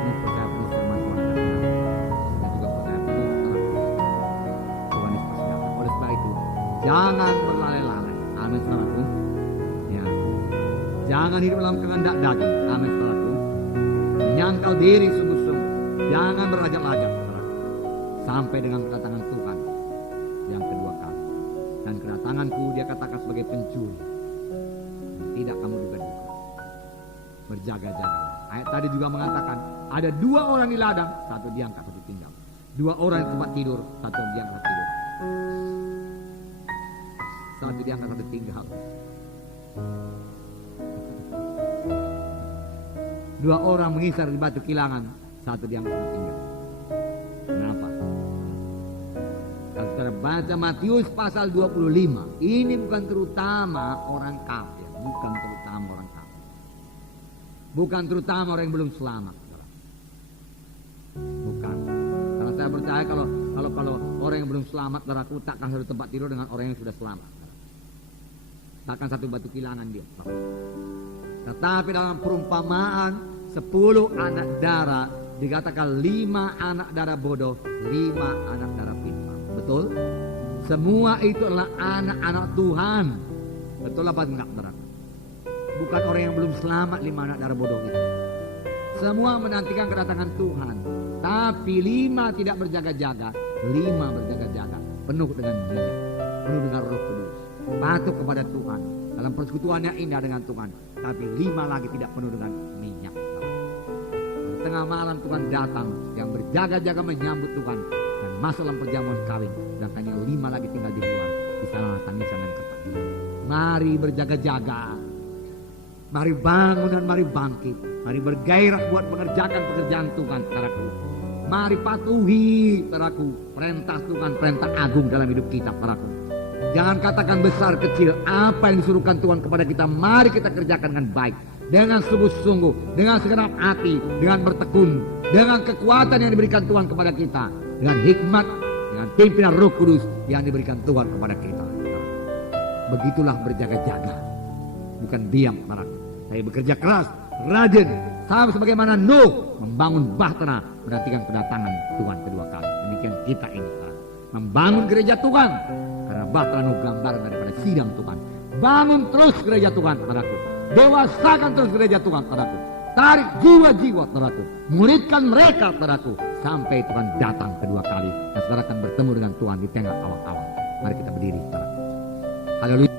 Nuh percaya penuh firman Tuhan dan juga percaya penuh saudaraku. Tuhan Yesus pasti datang. Oleh sebab itu, jangan berlalai-lalai. Amin saudaraku. Ya. Jangan hidup dalam kehendak daging. Amin saudaraku. Menyangkal diri sungguh-sungguh. Jangan berlagak-lagak saudaraku. Sampai dengan kedatangan Tuhan yang kedua kali. Dan kedatanganku dia katakan sebagai pencuri. Tidak kamu duga-duga. Berjaga-jaga. Ayat tadi juga mengatakan ada 2 orang di ladang, satu diangkat, satu tinggal. 2 orang di tempat tidur, satu diangkat, satu tidur. Satu diangkat, satu tinggal. 2 orang mengisar di batu kilangan, satu diangkat, satu tinggal. Kenapa? Kalau saudara baca Matius pasal 25, ini bukan terutama orang kafir, bukan terutama orang kafir, bukan terutama orang yang belum selamat, saudara. Bukan. Karena saya percaya kalau orang yang belum selamat, saudaraku, takkan satu tempat tidur dengan orang yang sudah selamat. Takkan satu batu kilangan dia. Tetapi dalam perumpamaan 10 anak darah dikatakan 5 anak darah bodoh, 5 anak darah pintar. Betul? Semua itu adalah anak-anak Tuhan. Betul apa enggak, saudara? Bukan orang yang belum selamat 5 anak darah bodoh itu. Semua menantikan kedatangan Tuhan. Tapi 5 tidak berjaga-jaga, 5 berjaga-jaga, penuh dengan minyak, penuh dengan Roh Kudus, patuh kepada Tuhan, dalam persekutuan yang indah dengan Tuhan. Tapi 5 lagi tidak penuh dengan minyak. Di tengah malam Tuhan datang, yang berjaga-jaga menyambut Tuhan dan masuk dalam perjamuan kawin. Sedangkan yang 5 lagi tinggal di luar, di sana tangisan dan ketakutan. Mari berjaga-jaga. Mari bangun dan mari bangkit. Mari bergairah buat mengerjakan pekerjaan Tuhan, saudaraku. Mari patuhi, saudaraku, perintah Tuhan, perintah agung dalam hidup kita, saudaraku. Jangan katakan besar kecil, apa yang disuruhkan Tuhan kepada kita, mari kita kerjakan dengan baik, dengan sungguh-sungguh, dengan segenap hati, dengan bertekun, dengan kekuatan yang diberikan Tuhan kepada kita, dengan hikmat, dengan pimpinan Roh Kudus yang diberikan Tuhan kepada kita. Begitulah berjaga-jaga, bukan diam, saudaraku. Saya bekerja keras, rajin, sama sebagaimana Nuh membangun bahtera menantikan kedatangan Tuhan kedua kali. Demikian kita ini, saudara. Membangun gereja Tuhan, karena bahtera Nuh gambaran daripada sidang Tuhan. Bangun terus gereja Tuhan, saudaraku. Dewasakan terus gereja Tuhan, saudaraku. Tarik jiwa-jiwa, saudaraku. Muridkan mereka, saudaraku, sampai Tuhan datang kedua kali dan saudara akan bertemu dengan Tuhan di tengah awan-awan. Mari kita berdiri, saudaraku. Haleluya.